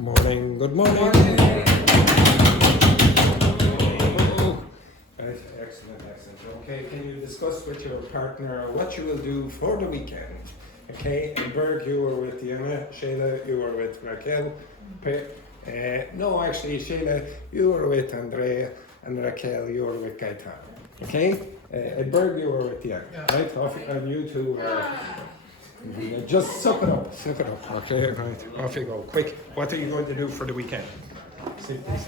Morning, good morning. Right, excellent. Okay, can you discuss with your partner what you will do for the weekend? Okay, and Berg, you were with Diana, Sheila, you were with Raquel. No, actually, Sheila, you were with Andrea, and Raquel, you were with Gaetan. Okay? Berg, you were with Diana, right? And you two just suck it up. Okay, right. Off you go. Quick, what are you going to do for the weekend? Sit this.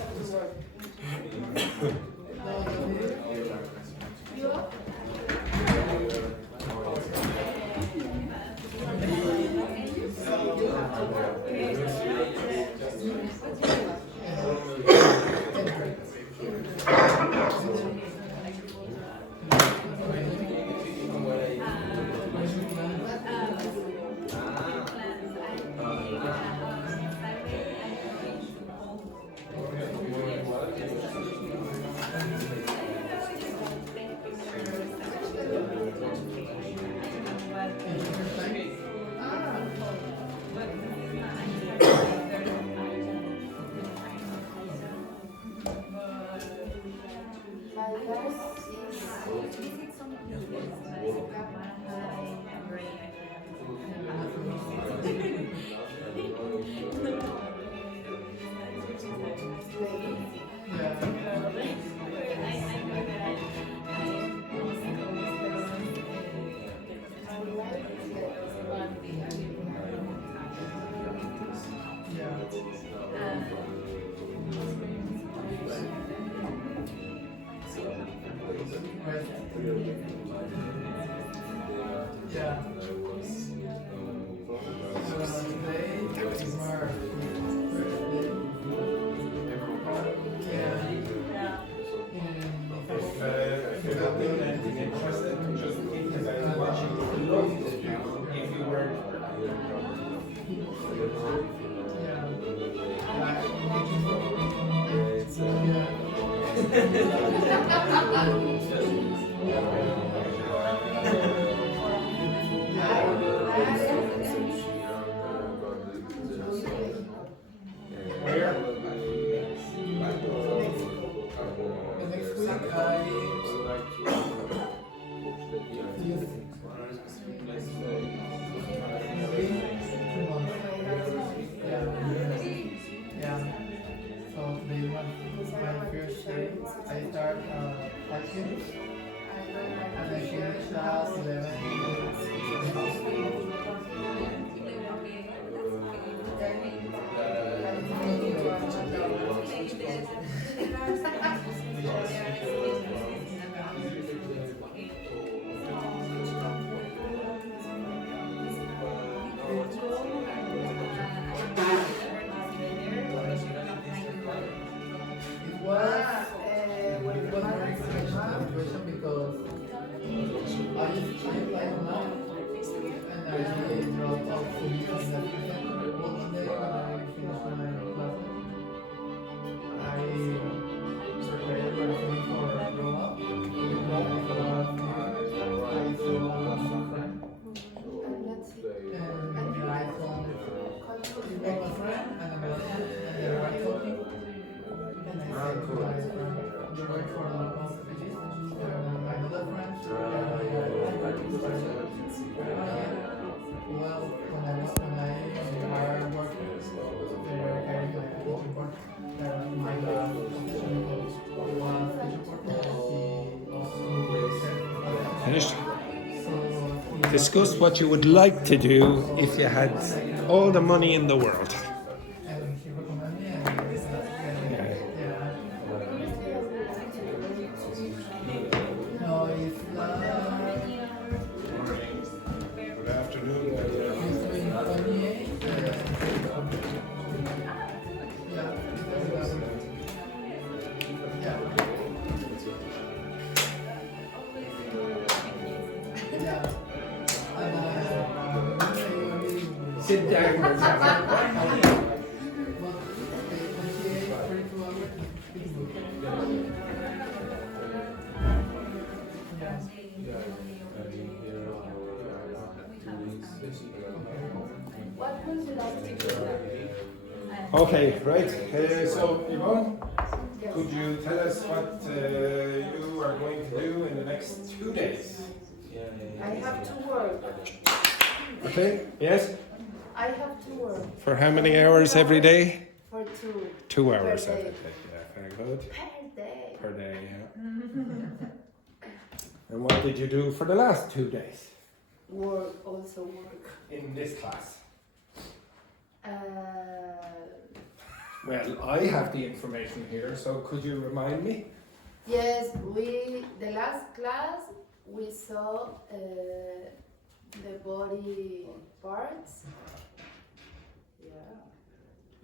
Finished? Discuss what you would like to do if you had all the money in the world. Good afternoon. Sit down. What would you like to do? Okay, right. So, Yvonne, could you tell us what you are going to do in the next 2 days? I have to work. Okay, yes? I have to work. For how many hours every day? For 2. 2 hours Per every day. day. Yeah, very good. Per day. Per day, yeah. And what did you do for the last 2 days Work, also work. in this class? Uh, Well, I have the information here, so could you remind me? yes, the last class, we saw the body parts. Yeah.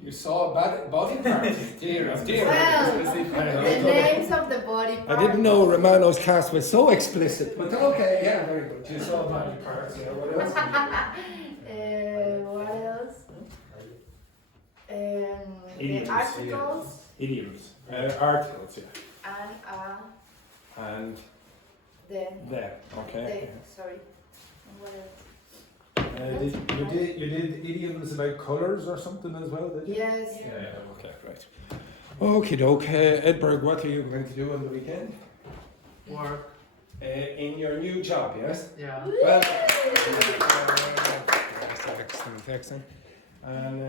You saw body parts. Dear, oh dear. Well, the names of the body I parts. didn't know Romano's class was so explicit, but okay, yeah, very good. You saw body parts, yeah, what else? What else? The Idioms, articles Idioms. Articles, yeah. and And then there, okay. they, sorry. And what else? You did idioms about colours or something as well, did you? Yes. Yeah, okay, right. Okay, okay. Edberg, what are you going to do on the weekend? Work. In your new job, yes? Yeah. Well, excellent, excellent. And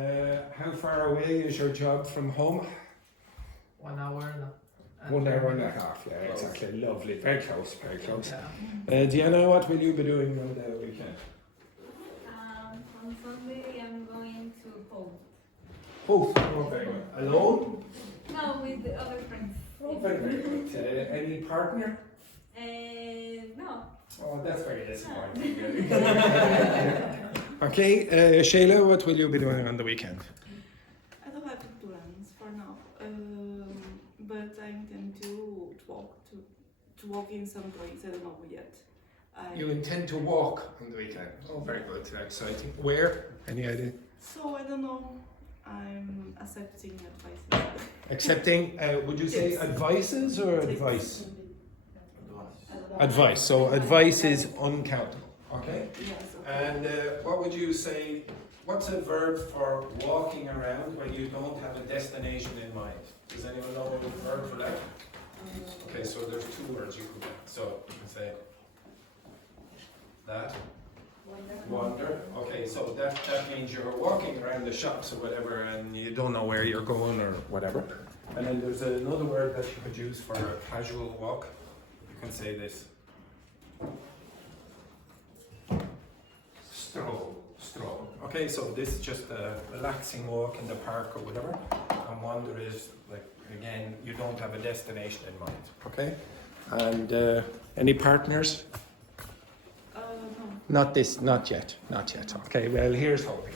how far away is your job from home? 1 hour. And 1 hour and a half, yeah, exactly. Lovely, very close, very close. Yeah. Diana, what will you be doing on the weekend? On Sunday I'm going to home. Oh, very good. Alone? No, with the other friends. Very, very good. Any partner? No. Oh, that's very disappointing. Okay, Sheila, what will you be doing on the weekend? I don't have plans for now, but I intend to walk in some place. I don't know yet. You intend to walk on the weekend? Oh, very good, exciting. Where? Any idea? So I don't know. I'm accepting advice. Accepting, would you say Yes. advices or advice? Advice. Advice, so advice is uncountable, okay? Yes. And what would you say, what's a verb for walking around when you don't have a destination in mind? Does anyone know a verb for that? Okay, so there's 2 words you could, so you can say that. Wander. Okay, so that means you're walking around the shops or whatever and you don't know where you're going or whatever. And then there's another word that you could use for a casual walk. You can say this. Stroll. Okay, so this is just a relaxing walk in the park or whatever. And wander is like, again, you don't have a destination in mind. Okay? And any partners? No. Not yet. Okay, well, here's hoping.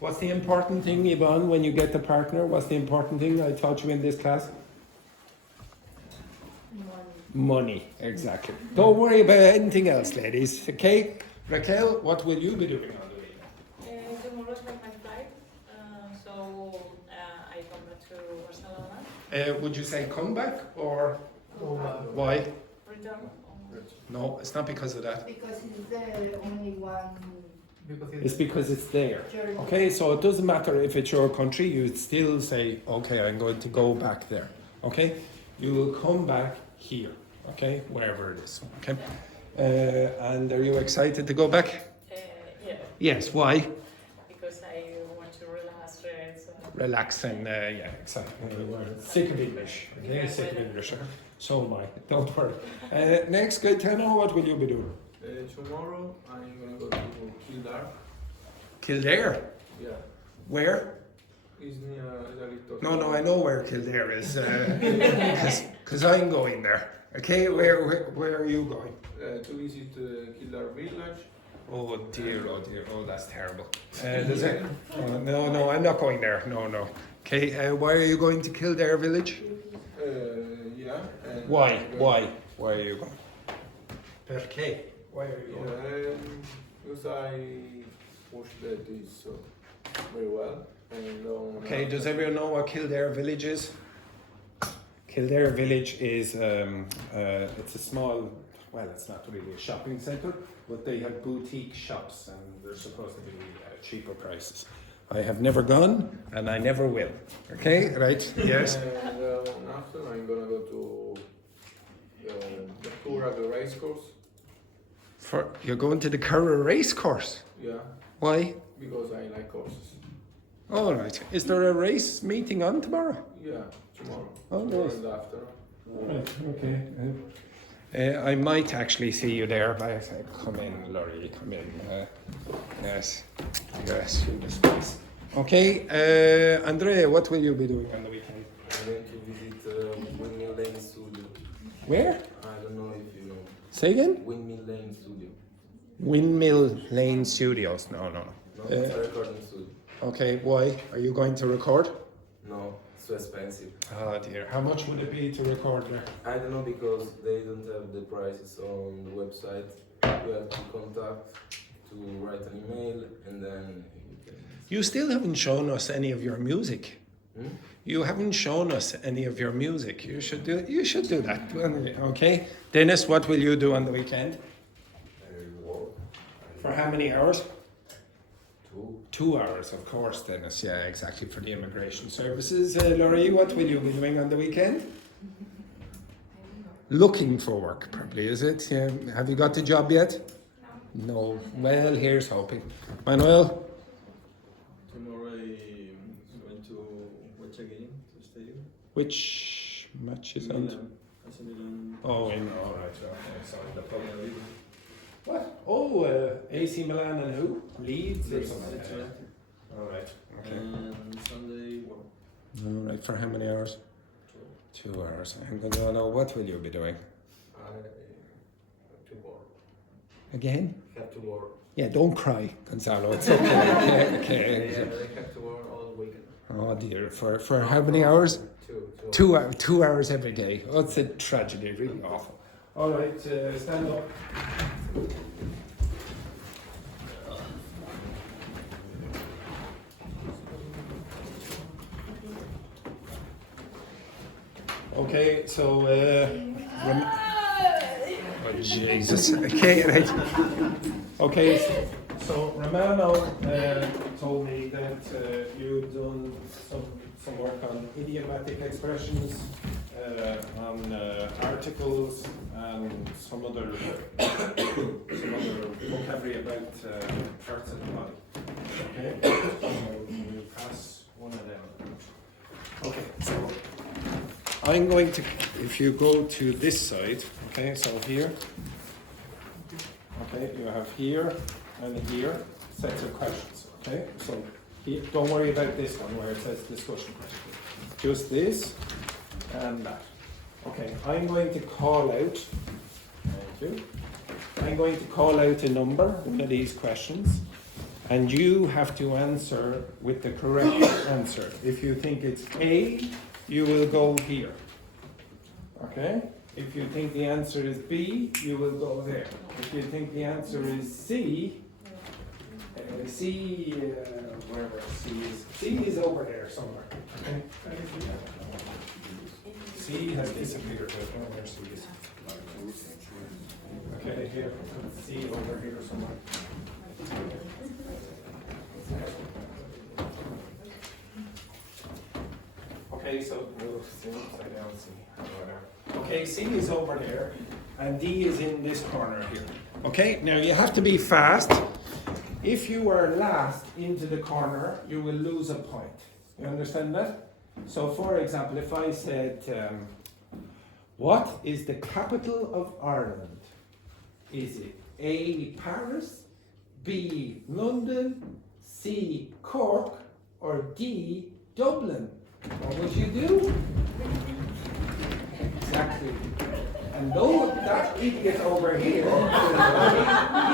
What's the important thing, Yvonne, when you get the partner? What's the important thing I taught you in this class? Money, exactly. Don't worry about anything else, ladies, okay? Raquel, what will you be doing on the weekend? Tomorrow I have my flight, so I come back to Barcelona. Would you say come back or Go back. why? Return. No, it's not because of that. Because it's the only one Because It's because it's there. journey. Okay, so it doesn't matter if it's your country, you'd still say, okay, I'm going to go back there. Okay? You will come back here. Okay? Wherever it is. Okay? And are you excited to go back? Yeah, Yes, why? because I want to relax. Relax and, yeah, exactly. Sick of English. Okay? Sick of English. So am I. Don't worry. Next, Gaetano, what will you be doing? Tomorrow I'm gonna go to Kildare. Kildare? Yeah, Where? it's near Italy. No, I know where Kildare is. Because I'm going there. Okay, where are you going? To visit Kildare village. Oh dear, oh that's terrible. Does it? Oh, no, I'm not going there. No. Okay, why are you going to Kildare village? Yeah. And Why? Why are you going? Perché? Why are you going? Because I watched this very well. And Okay, does everyone know what Kildare village is? Kildare village is it's a small, well, it's not really a shopping centre, but they have boutique shops and they're supposed to be cheaper prices. I have never gone, and I never will. Okay, right? Yes. And after I'm gonna go to the tour at the race course. You're going to the Curra race course. Yeah, Why? because I like horses. All right. Is there a race meeting on tomorrow? Yeah, tomorrow. Oh, Tomorrow nice. in the afternoon. All right. Okay. I might actually see you there, but come in, Laurie. Come in. Yes. Yes. through the space. Okay. Andrea, what will you be doing on the weekend? I'm going to visit Windmill Lane Studio. Where? I don't know if you know. Say again? Windmill Lane Studio. Windmill Lane Studios. No. No, it's a recording studio. Okay. Why? Are you going to record? No, it's too expensive. Oh dear. How much would it be to record there? I don't know because they don't have the prices on the website. You have to contact to write an email and then you can. You still haven't shown us any of your music. Hmm? You haven't shown us any of your music. You should do. You should do that. Okay. Dennis, what will you do on the weekend? Work. For how many hours? 2. 2 hours, of course, Dennis. Yeah, exactly, for the immigration services. Laurie, what will you be doing on the weekend? Looking for work, probably, is it? Yeah. Have you got the job yet? No. Well, here's hoping. Manuel? Tomorrow I'm going to watch a game to stadium. Which match is on? Milan. AC Milan. Oh, in. All right. Okay. Sorry, the pub. What? Oh, AC Milan and who? Leeds or something. That's right. All right. Okay. And Sunday, well, All right. For how many hours? 2 hours. And Gonzalo, what will you be doing? I have to work. Again? Have to work. Yeah, don't cry, Gonzalo. It's okay. Okay. Yeah, I have to work all weekend. Oh dear. For how many hours? 2. 2 hours every day. Oh, it's a tragedy. Really awful. All right. Stand up. Okay, so oh, Jesus. Okay, right. Okay, so Romano told me that you've done some work on idiomatic expressions, on articles, and some other vocabulary about parts of the body. Okay, so you pass one of them. Okay, so I'm going to, if you go to this side, okay, so here, okay, you have here and here sets of questions, okay? So here, don't worry about this one where it says discussion question. Just this and that. Okay, I'm going to call out, thank you. I'm going to call out a number, one of these questions, and you have to answer with the correct answer. If you think it's A, you will go here. Okay? If you think the answer is B, you will go there. If you think the answer is C, wherever C is over there somewhere. Okay? C has disappeared, but I don't know where C is. Okay, here, C over here somewhere. Okay, so we'll see upside down C. Okay, C is over there, and D is in this corner here. Okay, now you have to be fast. If you are last into the corner, you will lose a point. You understand that? So, for example, if I said, what is the capital of Ireland? Is it A, Paris, B, London, C, Cork, or D, Dublin? What would you do? Exactly. And though that idiot over here,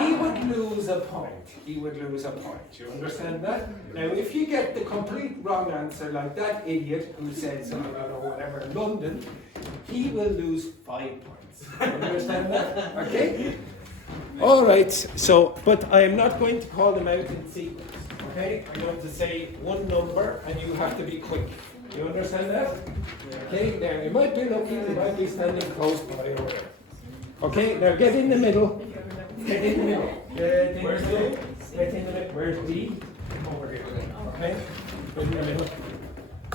he would lose a point. He would lose a point. You understand that? Now, if you get the complete wrong answer, like that idiot who said something about whatever London, he will lose 5 points. You understand that? Okay? All right. So, but I am not going to call them out in sequence. Okay? I'm going to say one number, and you have to be quick. You understand that? Okay, now you might be lucky, you might be standing close by or whatever. Okay, now get in the middle. Get in the middle. Get in the middle. Get in the middle. Where's D? Over here. Okay, right in the middle.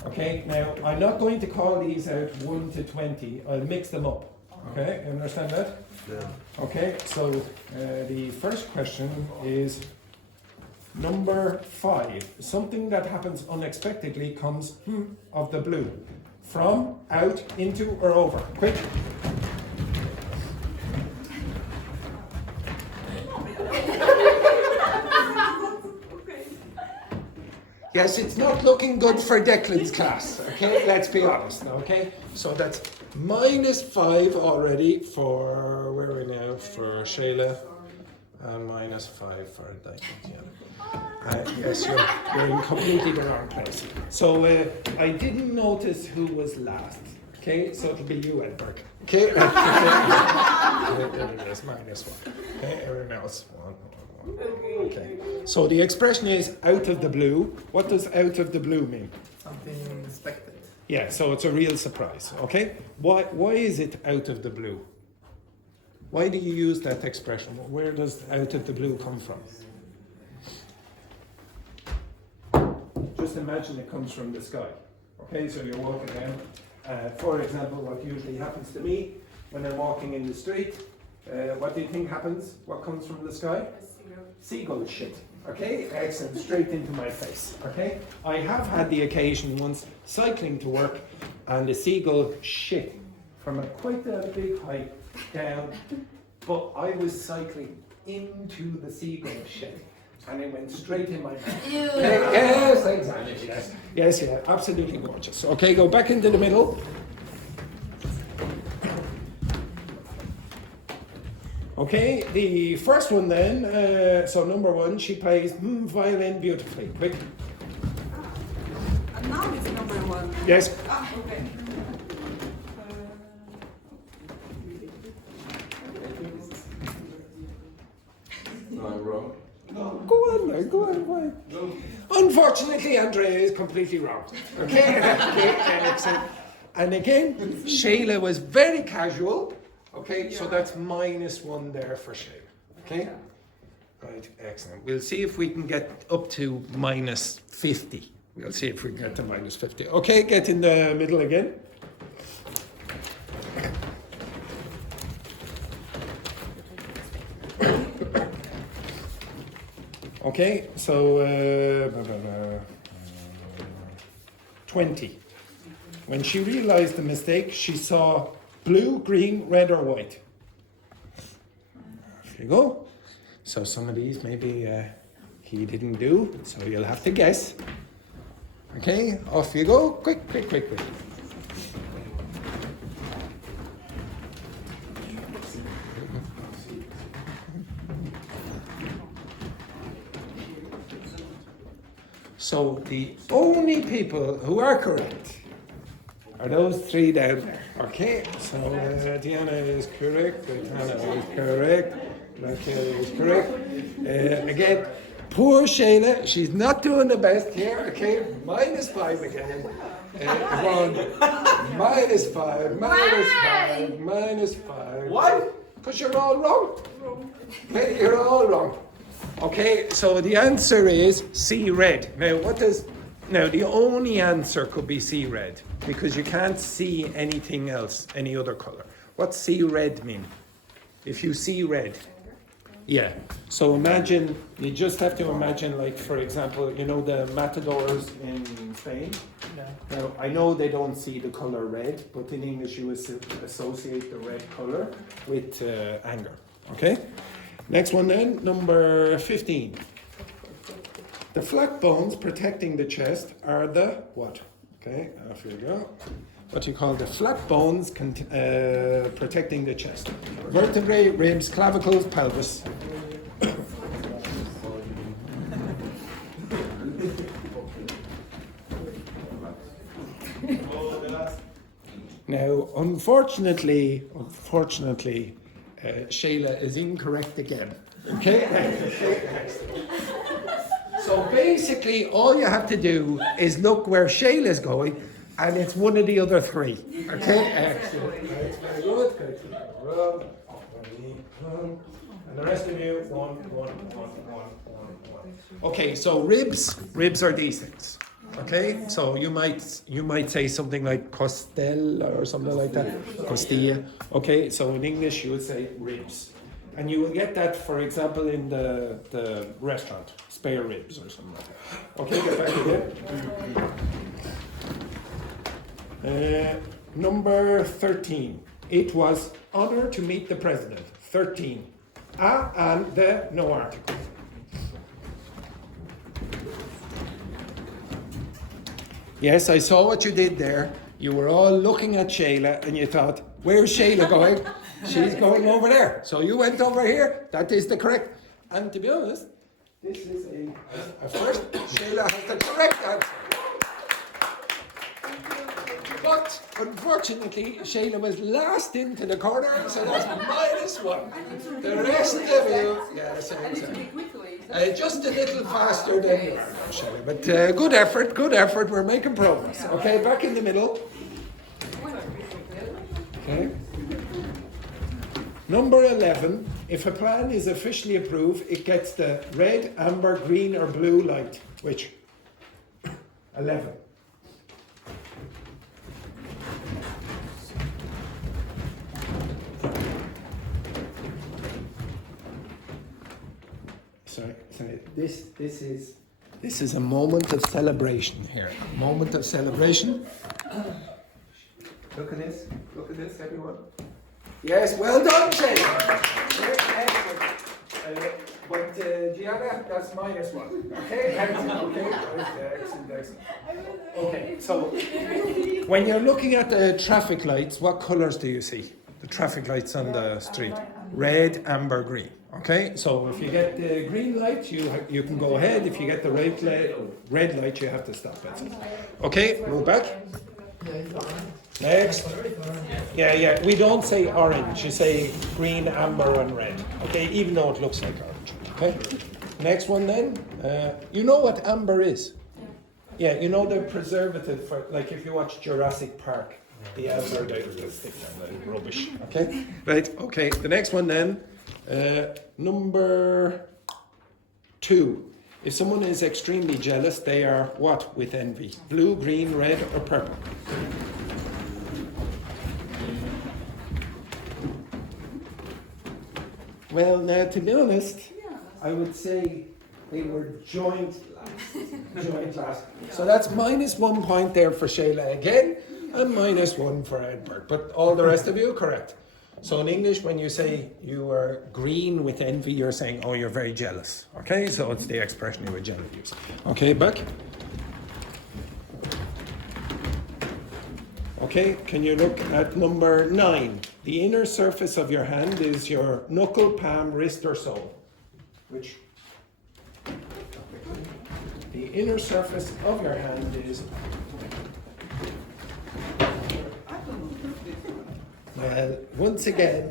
Okay, now I'm not going to call these out 1 to 20. I'll mix them up. Okay, you understand that? Yeah. Okay, so the first question is number 5. Something that happens unexpectedly comes of the blue. From, out, into, or over. Quick. Yes, it's not looking good for Declan's class, okay? Let's be honest, okay? So that's -5 already for, where are we now? For Sheila, and -5 for Declan. Yes, you're in completely the wrong place. So I didn't notice who was last, okay? So it'll be you, Edberg, okay? Yes, -1. Okay, everyone else, 1. Okay. So the expression is out of the blue. What does out of the blue mean? Something unexpected. Yeah, so it's a real surprise, okay? Why is it out of the blue? Why do you use that expression? Where does out of the blue come from? Just imagine it comes from the sky. Okay, so you're walking down. For example, what usually happens to me when I'm walking in the street, what do you think happens? What comes from the sky? Seagull shit. Okay, excellent, straight into my face. Okay, I have had the occasion once cycling to work, and the seagull shit from quite a big height down, but I was cycling into the seagull shit, and it went straight in my mouth. Yes, exactly. Yes, yeah, absolutely gorgeous. Okay, go back into the middle. Okay, the first one then, so number 1, she plays violin beautifully. Quick. And now it's number 1. Yes. Okay. No, I'm wrong. Go on now, go on. No. Unfortunately, Andrea is completely wrong. Okay, okay, excellent. And again, Sheila was very casual. Okay, so that's -1 there for Sheila. Okay? Right, excellent. We'll see if we can get up to -50. We'll see if we can get to -50. Okay, get in the middle again. Okay, so 20. When she realized the mistake, she saw blue, green, red, or white. There you go. So some of these maybe he didn't do, so you'll have to guess. Okay, off you go. Quick. So the only people who are correct are those 3 down there. Okay, so Diana is correct, Diana is correct, Raquel is correct. Again, poor Sheila, she's not doing the best here. Okay, -5 again. Wrong. -5. Why? Because you're all wrong. Okay, you're all wrong. Okay, so the answer is C red. Now the only answer could be C red because you can't see anything else, any other color. What's C red mean? If you see red. Yeah. So imagine, you just have to imagine, like, for example, you know the matadors in Spain? Yeah. Now, I know they don't see the color red, but in English you associate the red color with anger. Okay? Next one then, number 15. The flat bones protecting the chest are the what? Okay, off you go. What do you call the flat bones protecting the chest? Vertebrae, ribs, clavicles, pelvis. Now, unfortunately, Sheila is incorrect again. Okay? So basically, all you have to do is look where Sheila's going, and it's one of the other 3. Okay? Excellent. Right, very good. And the rest of you, 1, 1, 1, 1, 1, 1. Okay, so ribs are these things. Okay, so you might say something like costella or something like that. Costilla. Okay, so in English you would say ribs. And you will get that, for example, in the restaurant, spare ribs or something like that. Okay, get back again. Number 13. It was honor to meet the president. 13. A and the no article. Yes, I saw what you did there. You were all looking at Sheila and you thought, where's Sheila going? She's going over there. So you went over here. That is the correct. And to be honest, this is a first. Sheila has the correct answer. But unfortunately, Sheila was last into the corner, so that's -1. The rest of you, yeah, sorry. Just a little faster than you are, Sheila. But good effort. We're making progress. Okay, back in the middle. Okay. Number 11. If a plan is officially approved, it gets the red, amber, green, or blue light. Which? 11. Sorry. This is a moment of celebration here. A moment of celebration. Look at this, everyone. Yes, well done, Jay. But Gianna, that's -1. Okay, excellent. Okay, so when you're looking at the traffic lights, what colours do you see? The traffic lights on the street. Red, amber, green. Okay, so if you get the green light, you can go ahead. If you get the red light, you have to stop. That's it. Okay, move back. Next. Yeah. We don't say orange. You say green, amber, and red. Okay, even though it looks like orange. Okay. Next one then. You know what amber is? Yeah. You know the preservative for, like, if you watch Jurassic Park, the amber they stick down the rubbish. Okay. Right. Okay. The next one then. Number 2. If someone is extremely jealous, they are what with envy? Blue, green, red, or purple? Well, now to be honest, I would say they were joint last. So that's -1 point there for Sheila again, and -1 for Edward. But all the rest of you correct. So in English, when you say you are green with envy, you're saying, oh, you're very jealous. Okay, so it's the expression you would generally use. Okay, back. Okay, can you look at number 9? The inner surface of your hand is your knuckle, palm, wrist, or sole. Which? The inner surface of your hand is... Well, once again,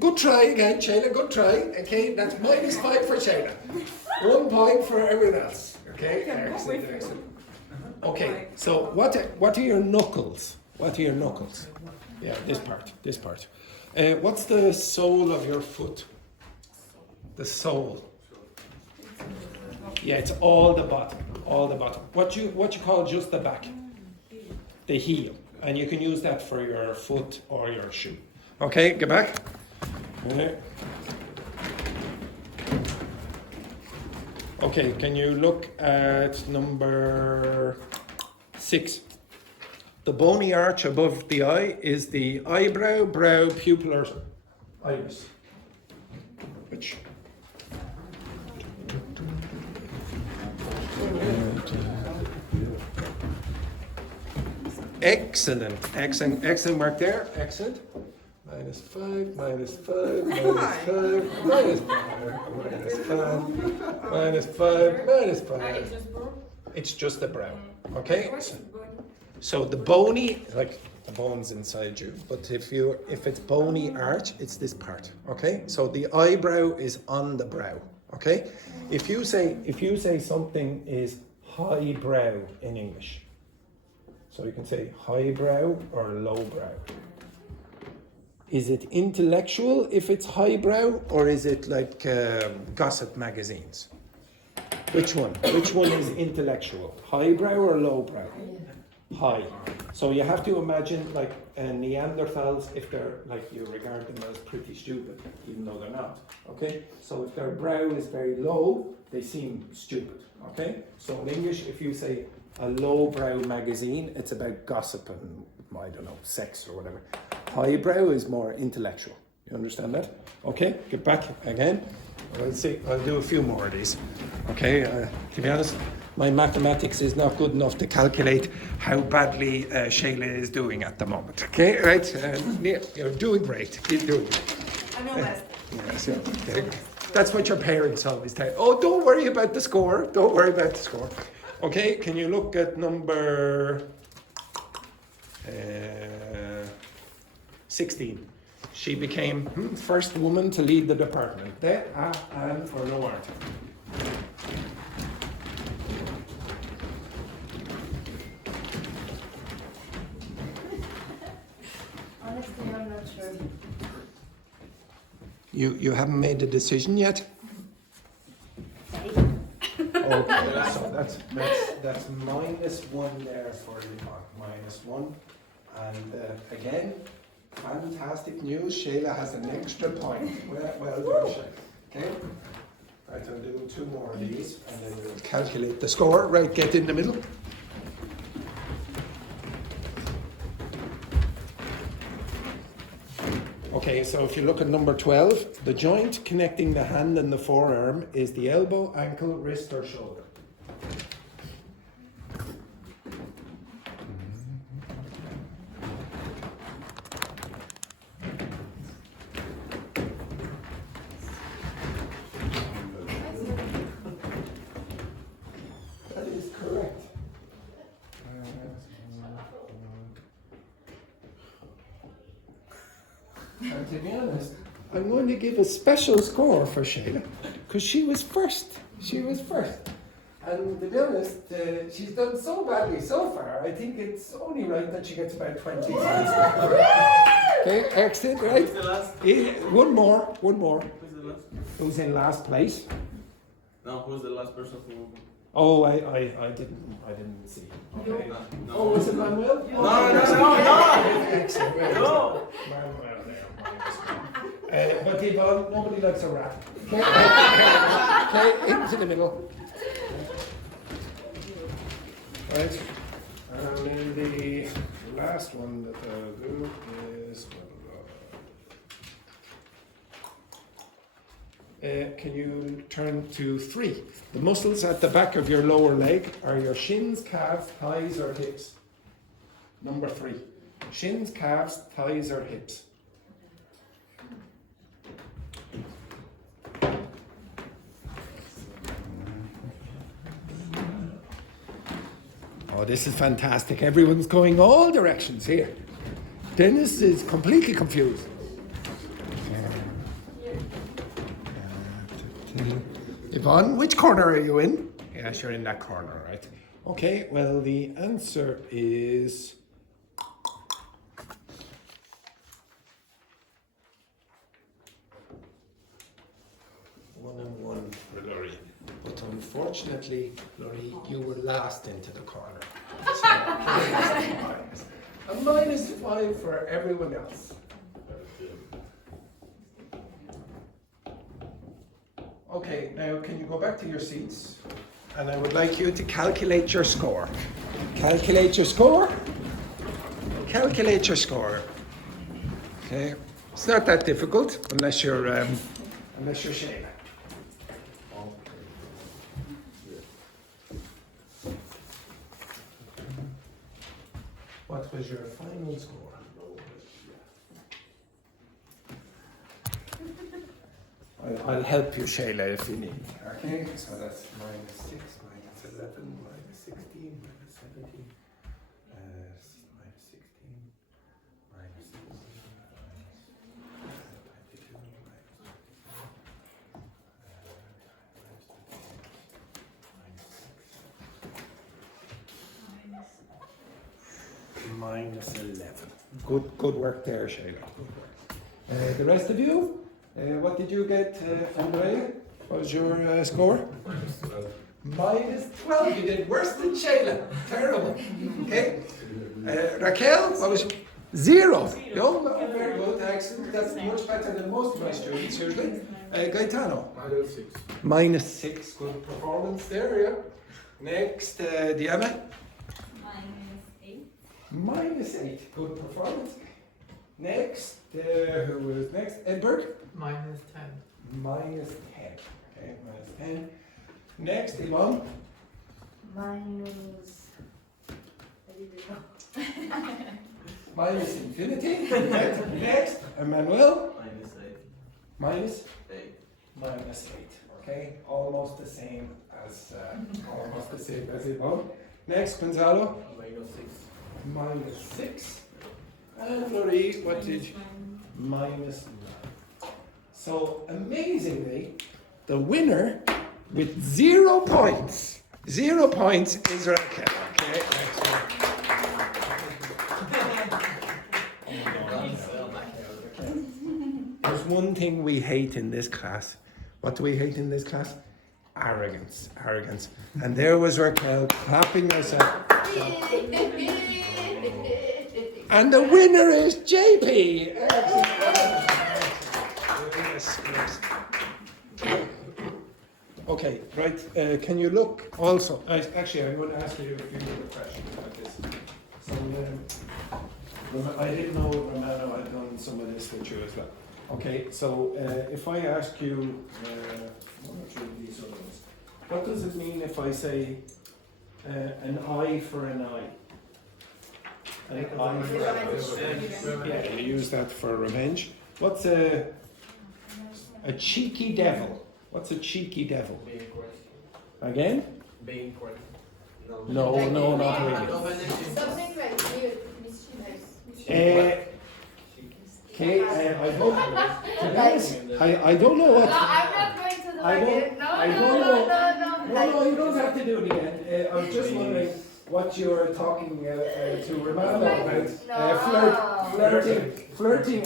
good try again, Sheila, good try. Okay, that's -5 for Sheila. 1 point for everyone else. Okay, excellent. Okay, so what are your knuckles? What are your knuckles? Yeah, this part. What's the sole of your foot? The sole. Yeah, it's all the bottom. What you call just the back? The heel. And you can use that for your foot or your shoe. Okay, get back. Okay, can you look at number 6? The bony arch above the eye is the eyebrow, brow, pupil, or iris. Which? Excellent work there. Excellent. -5, -5, -5, -5. It's just the brow. Okay. So the bony, like the bones inside you, but if it's bony arch, it's this part. Okay. So the eyebrow is on the brow. Okay. If you say something is highbrow in English. So you can say highbrow or lowbrow. Is it intellectual if it's highbrow, or is it like gossip magazines? Which one? Which one is intellectual? Highbrow or lowbrow? High. So you have to imagine like Neanderthals, if they're like, you regard them as pretty stupid, even though they're not. Okay? So if their brow is very low, they seem stupid. Okay? So in English, if you say a lowbrow magazine, it's about gossip and, I don't know, sex or whatever. Highbrow is more intellectual. You understand that? Okay, get back again. I'll see. I'll do a few more of these. Okay, to be honest, my mathematics is not good enough to calculate how badly Sheila is doing at the moment. Okay, right? You're doing great. Keep doing it. I know less. Yes, yeah, okay. That's what your parents always tell you. Oh, don't worry about the score. Don't worry about the score. Okay, can you look at number 16? She became first woman to lead the department. There, and or no art. Honestly, I'm not sure. You haven't made a decision yet? Okay, so that's -1 there for Yvonne. -1. And again, fantastic news. Sheila has an extra point. Well done, Sheila. Okay? Right, I'll do 2 more of these and then we'll calculate the score. Right, get in the middle. Okay, so if you look at number 12, the joint connecting the hand and the forearm is the elbow, ankle, wrist, or shoulder. That is correct. And to be honest, I'm going to give a special score for Sheila because she was first. She was first. And to be honest, she's done so badly so far, I think it's only right that she gets about 20 points. Okay, excellent, right? Who's the last? One more. Who's the last? Who's in last place? No, who's the last person who? Oh, I didn't see. Okay. No. Oh, was it Manuel? No. Excellent. Right. No. Manuel there. But Yvonne, nobody likes a rat. Okay, okay, into the middle. Right. And then the last one that I'll do is. Can you turn to 3? The muscles at the back of your lower leg are your shins, calves, thighs, or hips. Number 3. Shins, calves, thighs, or hips. Oh, this is fantastic. Everyone's going all directions here. Dennis is completely confused. Yvonne, which corner are you in? Yes, you're in that corner, right? Okay, well, the answer is... 1 and 1 for Laurie. But unfortunately, Laurie, you were last into the corner. So, a -5 for everyone else. Okay, now can you go back to your seats? And I would like you to calculate your score. Calculate your score. Calculate your score. Okay, it's not that difficult unless you're Sheila. What was your final score? I'll help you, Sheila, if you need. Okay, so that's -6, -11, -16, -17, -16, -11. Good work there, Sheila. Good work. The rest of you, what did you get, Andrea? What was your score? Minus 12. You did worse than Sheila. Terrible. Okay. Raquel, what was 0? Oh, well, very good. Excellent. That's much better than most of my students usually. Gaetano. Minus 6. Good performance there, yeah. Next, Diana. Minus 8. Good performance. Next, who is next? Edberg. minus 10. Minus 10. Okay, minus 10. Next, Yvonne. Minus. I didn't know. Minus infinity. Next, Emmanuel. -8. Minus 8. Okay, almost the same as Yvonne. Next, Gonzalo. Minus 6. And Flori, what did you? Minus 9. So amazingly, the winner with 0 points. 0 points is Raquel. Okay, excellent. There's one thing we hate in this class. What do we hate in this class? Arrogance. Arrogance. And there was Raquel clapping herself. And the winner is JP. Okay, right. Can you look also? Actually, I'm going to ask you a few more questions about this. So, I didn't know Romano had done some of this with you as well. Okay, so if I ask you one or two of these other ones, what does it mean if I say an eye for an eye? An eye for an eye. Yeah, you use that for revenge. What's a cheeky devil? What's a cheeky devil? Again? Being correct. No, not really. Something like weird, mischievous. Okay, I hope. I don't know what. No, I'm not going to do I don't- it. No, I no, don't no, know. no, no. No, you don't have to do it again. I was just wondering what you were talking to Romano about. Flirting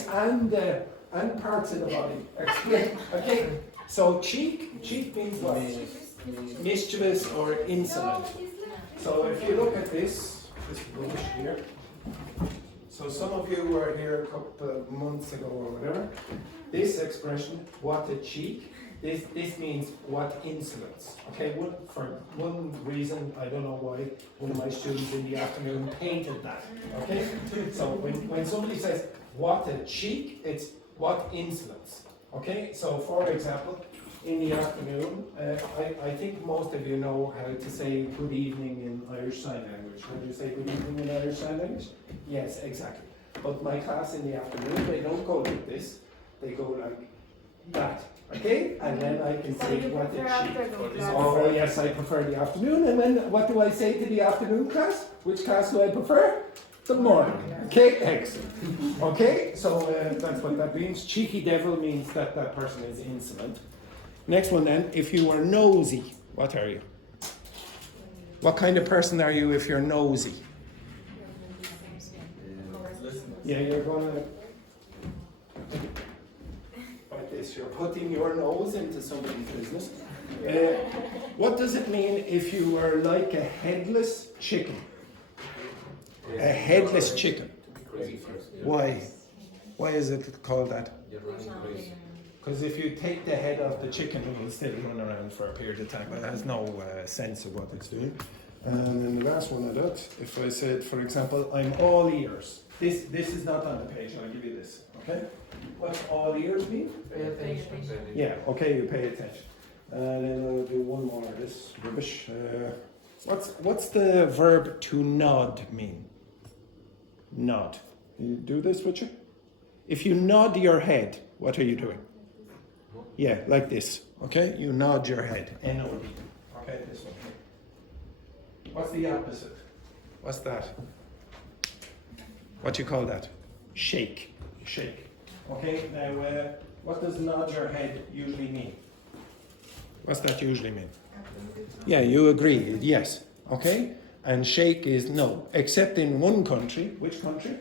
and parts of the body. Explain. Okay, so cheek means what? Mischievous or insolent. So if you look at this rubbish here. So some of you were here a couple of months ago or whatever. This expression, what a cheek, this means what insolence. Okay, for one reason, I don't know why, one of my students in the afternoon painted that. Okay, so when somebody says what a cheek, it's what insolence. Okay, so for example, in the afternoon, I think most of you know how to say good evening in Irish Sign Language. How do you say good evening in Irish Sign Language? Yes, exactly. But my class in the afternoon, they don't go like this. They go like that. Okay? And then I can say what a cheek. Oh yes, I prefer the afternoon. And then what do I say to the afternoon class? Which class do I prefer? The morning. Okay, excellent. Okay, so that's what that means. Cheeky devil means that person is insolent. Next one then, if you are nosy, what are you? What kind of person are you if you're nosy? Yeah, you're gonna like this. You're putting your nose into somebody's business. What does it mean if you are like a headless chicken? A headless chicken. Why? Why is it called that? Because if you take the head off the chicken, it will still run around for a period of time, but it has no sense of what it's doing. And then the last one of that, if I said, for example, I'm all ears. This is not on the page, I'll give you this, okay? What's all ears mean? Pay attention. Yeah, okay, you pay attention. And then I'll do one more of this rubbish. What's the verb to nod mean? Nod. You do this, would you? If you nod your head, what are you doing? Yeah, like this, okay? You nod your head, N-O-D. Okay, this one. What's the opposite? What's that? What do you call that? Shake. Shake. Okay, now what does nod your head usually mean? What's that usually mean? Yeah, you agree, yes. Okay? And shake is no, except in one country. Which country?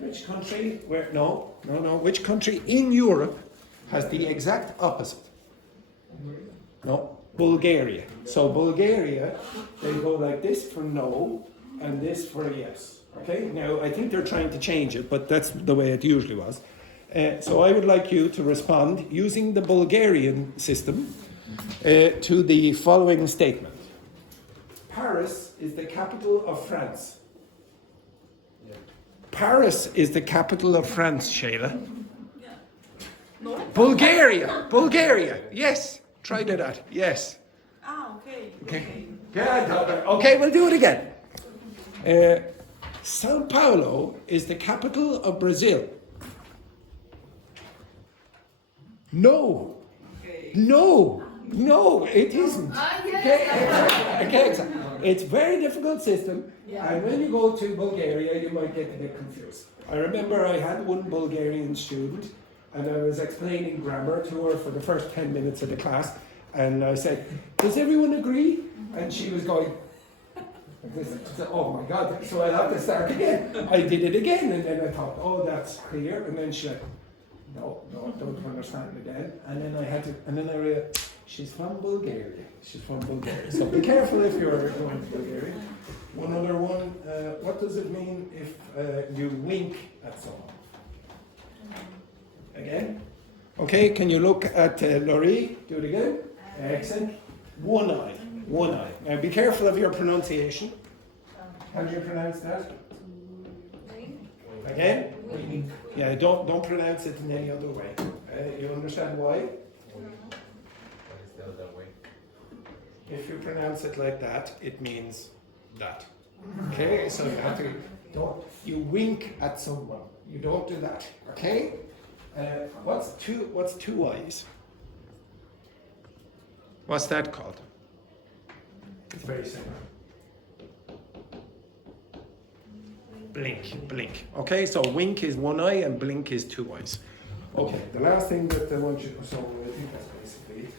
Which country, which country in Europe has the exact opposite? No, Bulgaria. So Bulgaria, they go like this for no, and this for yes. Okay, now I think they're trying to change it, but that's the way it usually was. So I would like you to respond using the Bulgarian system to the following statement. Paris is the capital of France. Paris is the capital of France, Sheila. No? Bulgaria, yes. Try that, yes. Ah, okay. Okay. Yeah, okay, we'll do it again. Sao Paulo is the capital of Brazil. No, Okay. no, it isn't. Yes. Okay, exactly. It's a very difficult system, Yeah. and when you go to Bulgaria, you might get a bit confused. I remember I had one Bulgarian student, and I was explaining grammar to her for the first 10 minutes of the class, and I said, "Does everyone agree?" And she was going, "Oh my God!" So I'll have to start again. I did it again, and then I thought, "Oh, that's clear," and then she said, No, don't understand again. And then I realized she's from Bulgaria. So be careful if you're going to Bulgaria. One other one. What does it mean if you wink at someone? Again? Okay, can you look at Laurie? Do it again. Excellent. One eye. Now be careful of your pronunciation. How do you pronounce that? Again? Yeah, don't pronounce it in any other way. You understand why? If you pronounce it like that, it means that. Okay, so you have to you wink at someone. You don't do that. Okay? What's two eyes? What's that called? It's very similar. Blink. Okay, so wink is one eye and blink is two eyes. Okay, the last thing that I want you to, so I think that's basically it.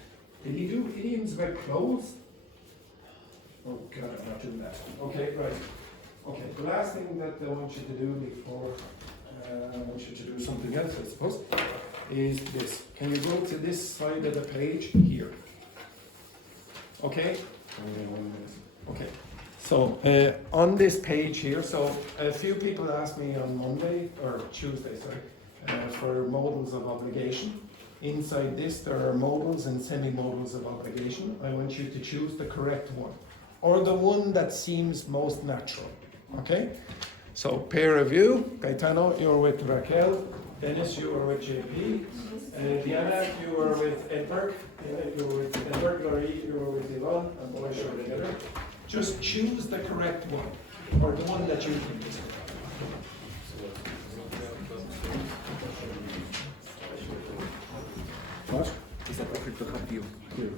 Did he do idioms about clothes? Oh God, I'm not doing that. Okay, right. Okay, the last thing that I want you to do before, I want you to do something else, I suppose, is this. Can you go to this side of the page here? Okay? Okay. So on this page here, so a few people asked me on Monday, or Tuesday, sorry, for modals of obligation. Inside this, there are modals and semi-modals of obligation. I want you to choose the correct one, or the one that seems most natural, okay? So peer review, Gaetano, you're with Raquel, Dennis, you are with JP, Diana, you are with Edberg, you are with Edberg, Laurie, you are with Yvonne, and Boy, you're with Edberg. Just choose the correct one, or the one that you think is correct. What? It's a pleasure to have you here.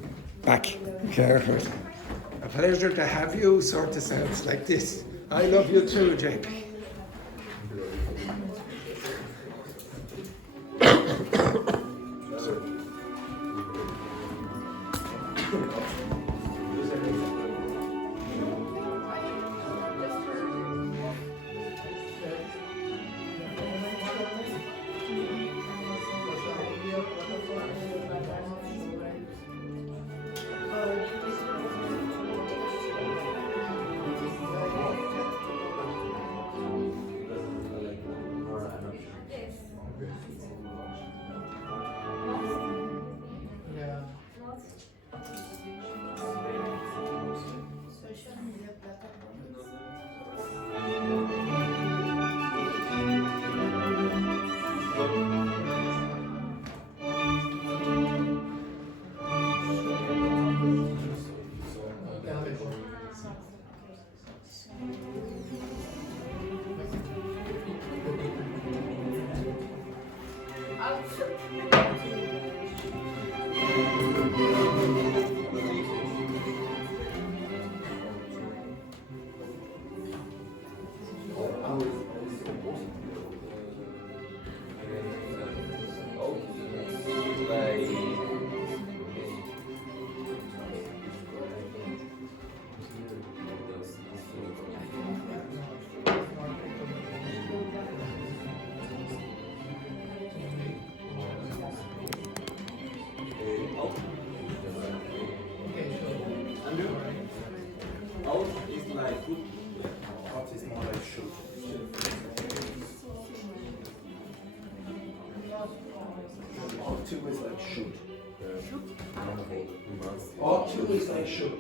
Back. Careful. A pleasure to have you sort of sounds like this. I love you too, JP. is I should.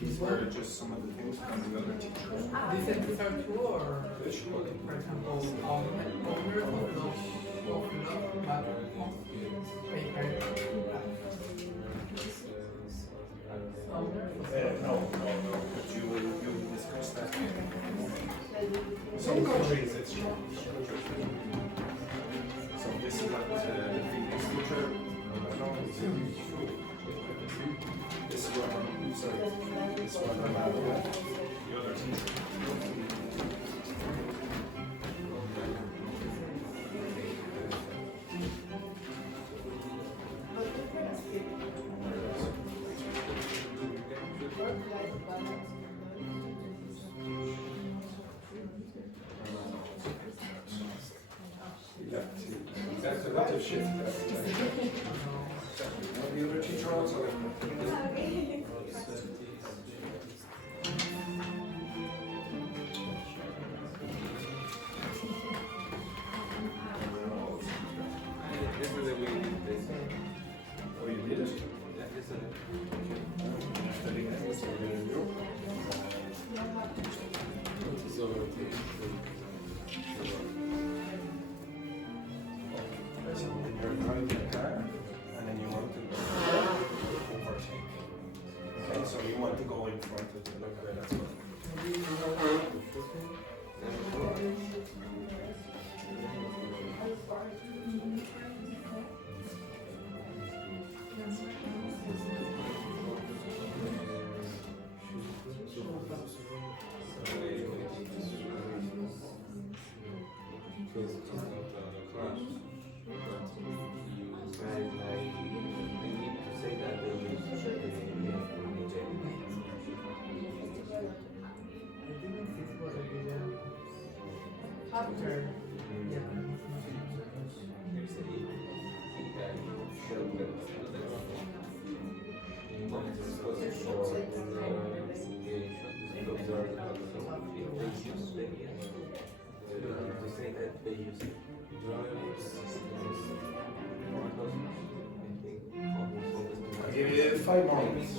These were just some of the things from the other teachers. These are true, or for example, owner of love, but paper. No, but you will discuss that. Some countries it's true. So this is what the previous teacher, this is what this one the other teacher. That's a lot of shit. The other teacher also. This is the way we did this. Oh, you did it? Yeah, this is it. Studying that, that's what we're gonna do. So, So you're driving a car, and then you want to overtake. Okay, so you want to go in front of the okay, that's what. After, I'll give you 5 more minutes.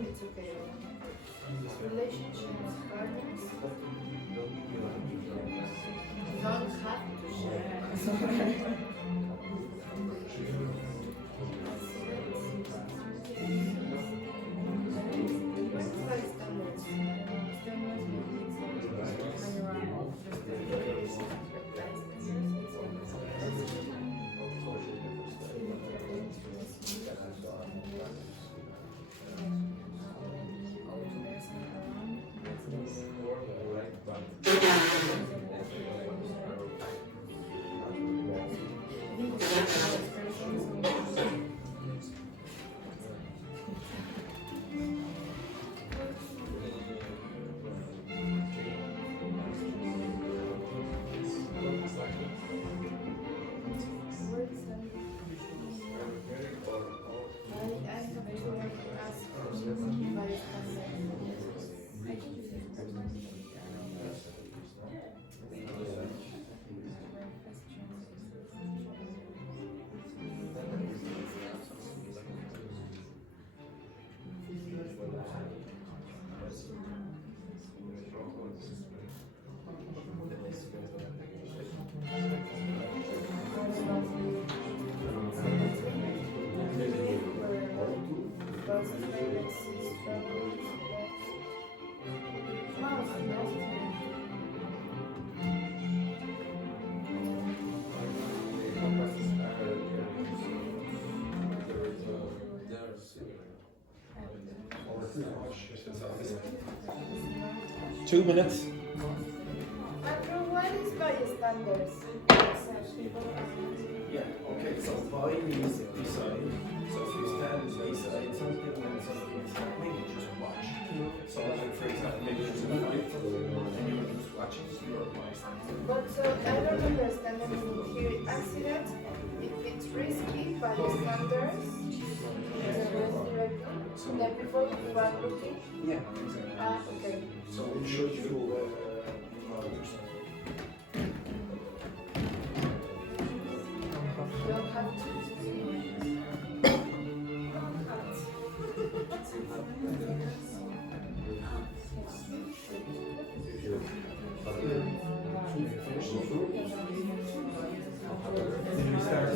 It's okay. Relationships, partners, don't have to share. 2 minutes. Andrew, what is bystanders? Yeah, okay, so by means beside. So if you stand beside something and something is happening, you just watch. So like for example, maybe there's a fight and you're just watching, you're bystander. But so I don't understand the meaning here. Accident, if it's risky, bystanders, then before you are looking. Yeah, exactly. Ah, okay. So should you You don't have to. Did we start?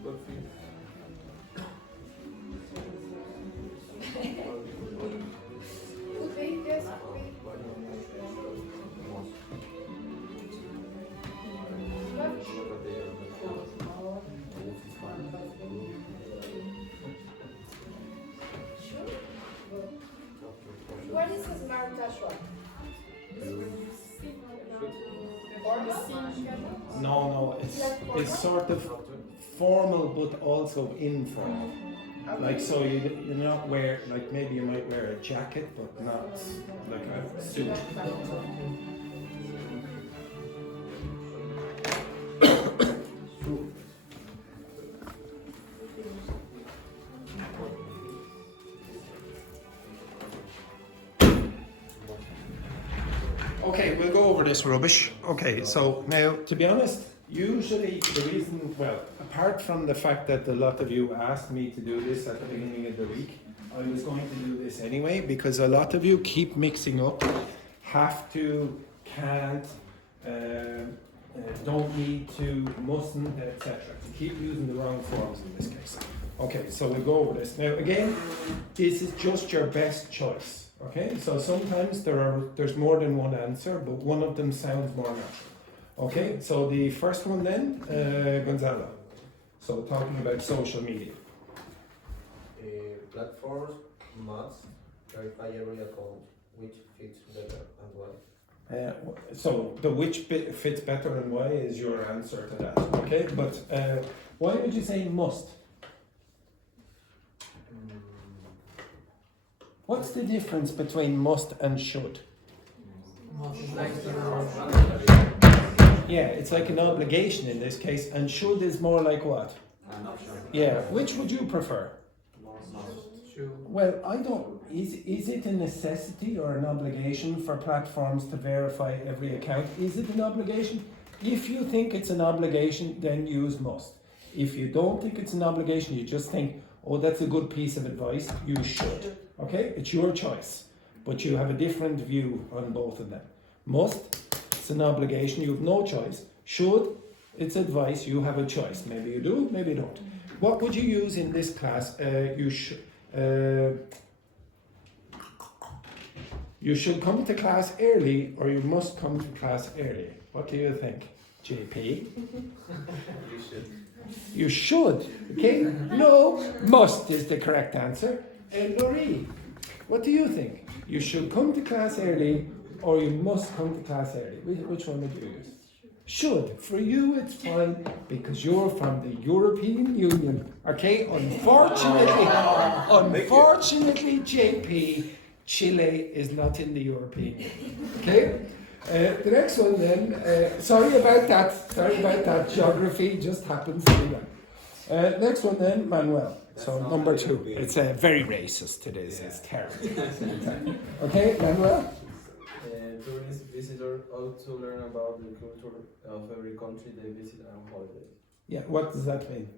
Could be, yes, could be. Sure. What is a smart casual? Or No, it's sort of formal but also informal. Like so you not wear like maybe you might wear a jacket but not like a suit. Okay, we'll go over this rubbish. Okay, so now to be honest, usually the reason, well, apart from the fact that a lot of you asked me to do this at the beginning of the week, I was going to do this anyway because a lot of you keep mixing up have to, can't, don't need to, mustn't, etc. You keep using the wrong forms in this case. Okay, so we'll go over this. Now again, this is just your best choice. Okay, so sometimes there's more than one answer, but one of them sounds more natural. Okay, so the first one then, Gonzalo. So talking about social media. Platforms must verify every account, which fits better and why. So the which bit fits better and why is your answer to that. Okay, but why would you say must? What's the difference between must and should? Yeah, it's like an obligation in this case, and should is more like what? Yeah, which would you prefer? Well, I don't. Is it a necessity or an obligation for platforms to verify every account? Is it an obligation? If you think it's an obligation, then use must. If you don't think it's an obligation, you just think, oh, that's a good piece of advice, you should. Okay? It's your choice. But you have a different view on both of them. Must, it's an obligation, you have no choice. Should, it's advice, you have a choice. Maybe you do, maybe you don't. What would you use in this class? You should come to class early or you must come to class early. What do you think, JP? You should. You should, okay? No, must is the correct answer. And Laurie, what do you think? You should come to class early or you must come to class early. Which one would you use? Should. For you it's fine because you're from the European Union. Okay? Unfortunately, JP, Chile is not in the European Union. Okay? The next one then, sorry about that, geography just happens to be that. Next one then, Manuel. So number 2. It's very racist, it is, it's terrible. Okay, Manuel? Tourist visitors also learn about the culture of every country they visit on holidays. Yeah, what does that mean?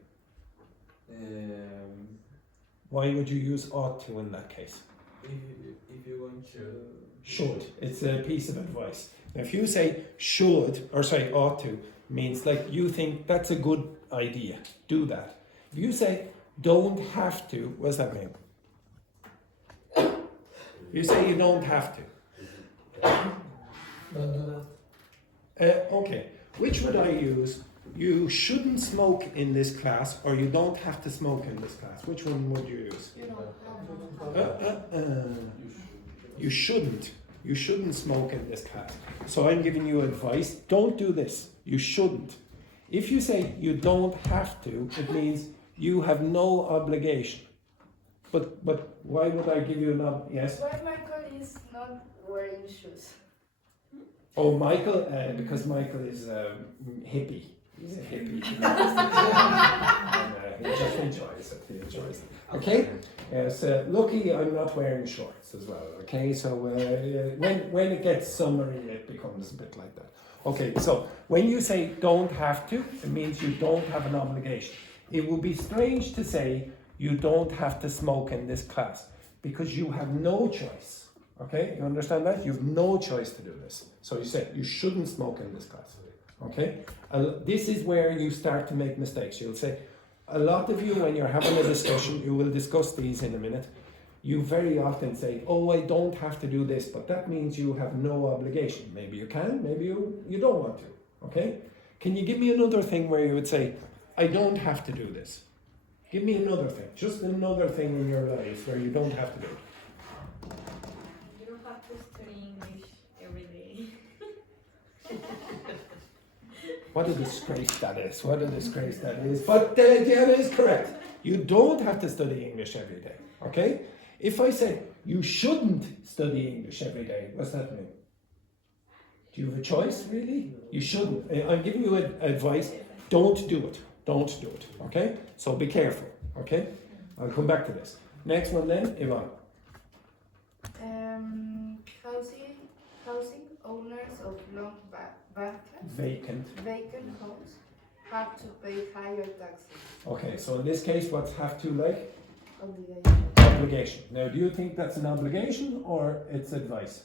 Why would you use ought to in that case? If you're going to... Should. It's a piece of advice. Now if you say should, or sorry, ought to, means like you think that's a good idea, do that. If you say don't have to, what does that mean? You say you don't have to. Don't do that. Okay, which would I use? You shouldn't smoke in this class, or you don't have to smoke in this class. Which one would you use? You know, You shouldn't. You shouldn't smoke in this class. So I'm giving you advice. Don't do this. You shouldn't. If you say you don't have to, it means you have no obligation. But why would I give you an yes? why Michael is not wearing shoes? Oh, Michael, because Michael is a hippie. He's a hippie. And, he just enjoys it. He enjoys it. Okay? So lucky I'm not wearing shorts as well. Okay? So when it gets summery, it becomes a bit like that. Okay, so when you say don't have to, it means you don't have an obligation. It would be strange to say you don't have to smoke in this class because you have no choice. Okay, you understand that? You have no choice to do this. So you say you shouldn't smoke in this class. Okay, this is where you start to make mistakes. You'll say, a lot of you, when you're having a discussion, you will discuss these in a minute. You very often say, oh, I don't have to do this, but that means you have no obligation. Maybe you can, maybe you don't want to. Okay, can you give me another thing where you would say, I don't have to do this? Give me another thing, just another thing in your life where you don't have to do it. You don't have to study English every day. What a disgrace that is. What a disgrace that is. But Diana is correct. You don't have to study English every day. Okay? If I say you shouldn't study English every day, what's that mean? Do you have a choice, really? You shouldn't. I'm giving you advice. Don't do it. Don't do it. Okay? So be careful. Okay? I'll come back to this. Next one then, Ivan. Housing owners of long vacant homes have to pay higher taxes. Okay, so in this case, what's have to like? Obligation. Obligation. Now, do you think that's an obligation or it's advice?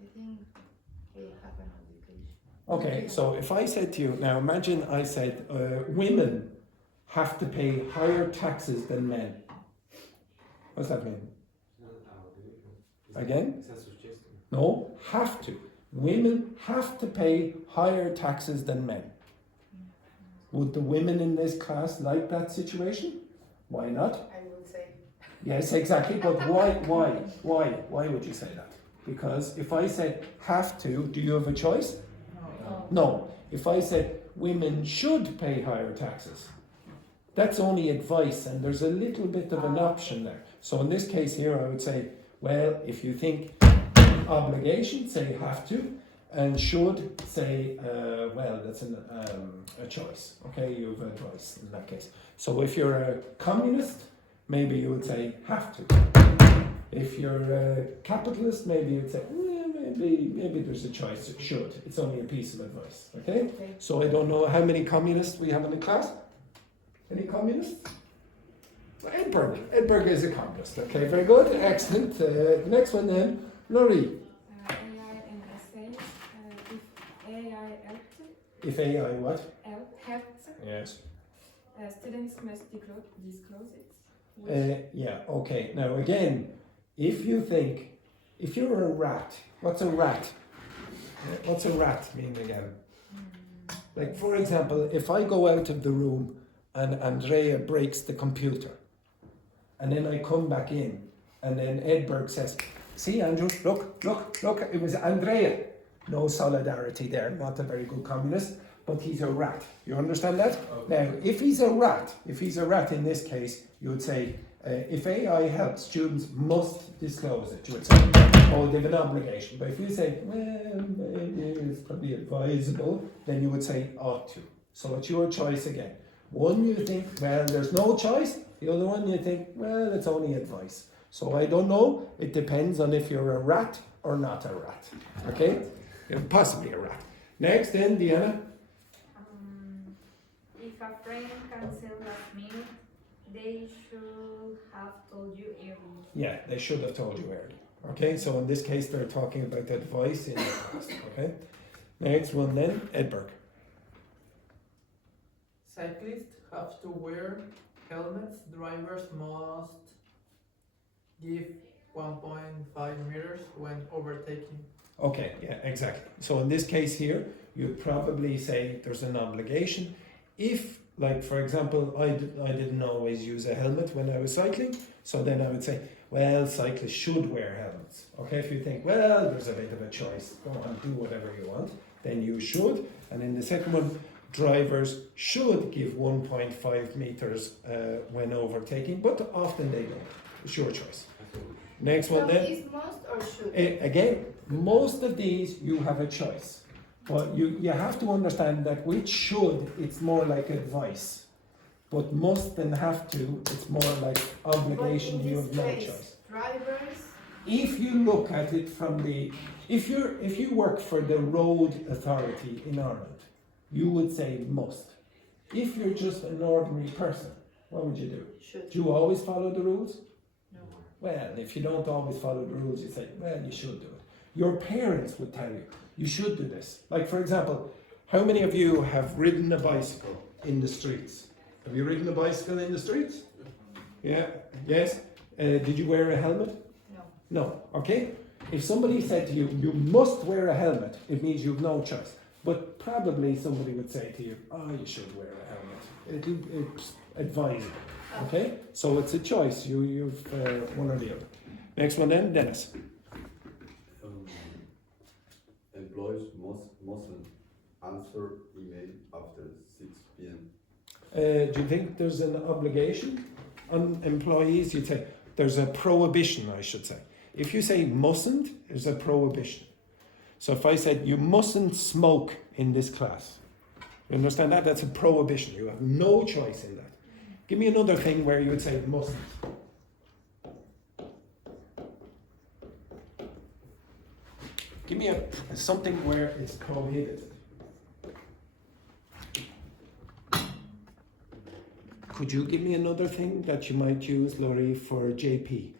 I think they have an obligation. Okay, so if I said to you, now imagine I said women have to pay higher taxes than men. What's that mean? Again? No, have to. Women have to pay higher taxes than men. Would the women in this class like that situation? Why not? I would say. Yes, exactly, but why would you say that? Because if I said have to, do you have a choice? No. If I said women should pay higher taxes, that's only advice and there's a little bit of an option there. So in this case here I would say, well, if you think obligation, say have to, and should, say, well, that's a choice. Okay, you have advice in that case. So if you're a communist, maybe you would say have to. If you're a capitalist, maybe you'd say, well, maybe there's a choice, it should. It's only a piece of advice. Okay? So I don't know how many communists we have in the class. Any communists? Well, Edberg is a communist. Okay, very good, excellent. The next one then, Laurie. AI and essays. If AI helped, If AI what? helped, Yes. students must disclose it. Yeah, okay. Now again, if you're a rat, what's a rat? What's a rat mean again? Like for example, if I go out of the room and Andrea breaks the computer, and then I come back in, and then Edberg says, see Andrew, look, it was Andrea. No solidarity there, not a very good communist, but he's a rat. You understand that? Okay. Now, if he's a rat in this case, you would say, if AI helps, students must disclose it. You would say, oh, they have an obligation. But if you say, well, maybe it's probably advisable, then you would say, ought to. So it's your choice again. One, you think, well, there's no choice. The other one, you think, well, it's only advice. So I don't know. It depends on if you're a rat or not a rat. Okay? You're possibly a rat. Next, then, Diana. If a friend cancels last minute, they should have told you early. Yeah, they should have told you early. Okay, so in this case, they're talking about advice in the past. Okay. Next one then, Edberg. Cyclists have to wear helmets. Drivers must give 1.5 meters when overtaking. Okay, yeah, exactly. So in this case here, you'd probably say there's an obligation. If, like for example, I didn't always use a helmet when I was cycling, so then I would say, well, cyclists should wear helmets. Okay, if you think, well, there's a bit of a choice, go on, do whatever you want, then you should. And in the second one, drivers should give 1.5 meters when overtaking, but often they don't. It's your choice. Next one then. Is must or should? Again, most of these you have a choice, but you have to understand that with should, it's more like advice, but must and have to, it's more like obligation. But in You this have no case, choice. drivers, If you look at it from the, if you work for the road authority in Ireland, you would say must. If you're just an ordinary person, what would you do? should. Do you always follow the rules? No. Well, if you don't always follow the rules, you say, well, you should do it. Your parents would tell you, you should do this. Like, for example, how many of you have ridden a bicycle in the streets? Have you ridden a bicycle in the streets? Yeah? Yes? Did you wear a helmet? No. No. Okay? If somebody said to you, you must wear a helmet, it means you've no choice. But probably somebody would say to you, oh, you should wear a helmet. It's advisable. Okay? So it's a choice. You've one or the other. Next one then, Dennis. Employees mustn't answer email after 6 p.m. Do you think there's an obligation on employees? You'd say there's a prohibition, I should say. If you say mustn't, there's a prohibition. So if I said you mustn't smoke in this class, you understand that? That's a prohibition. You have no choice in that. Give me another thing where you would say mustn't. Give me something where it's prohibited. Could you give me another thing that you might use, Laurie, for JP?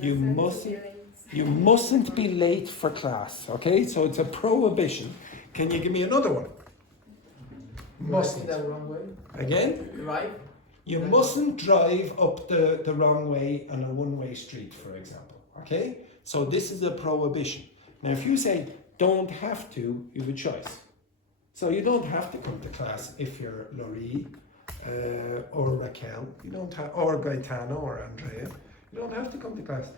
You mustn't be late for class, okay? So it's a prohibition. Can you give me another one? Mustn't. Driving the wrong way. Again? Drive. You mustn't drive up the wrong way on a one-way street, for example, okay? So this is a prohibition. Now if you say don't have to, you have a choice. So you don't have to come to class if you're Laurie or Raquel, you don't have, or Gaetano or Andrea. You don't have to come to class.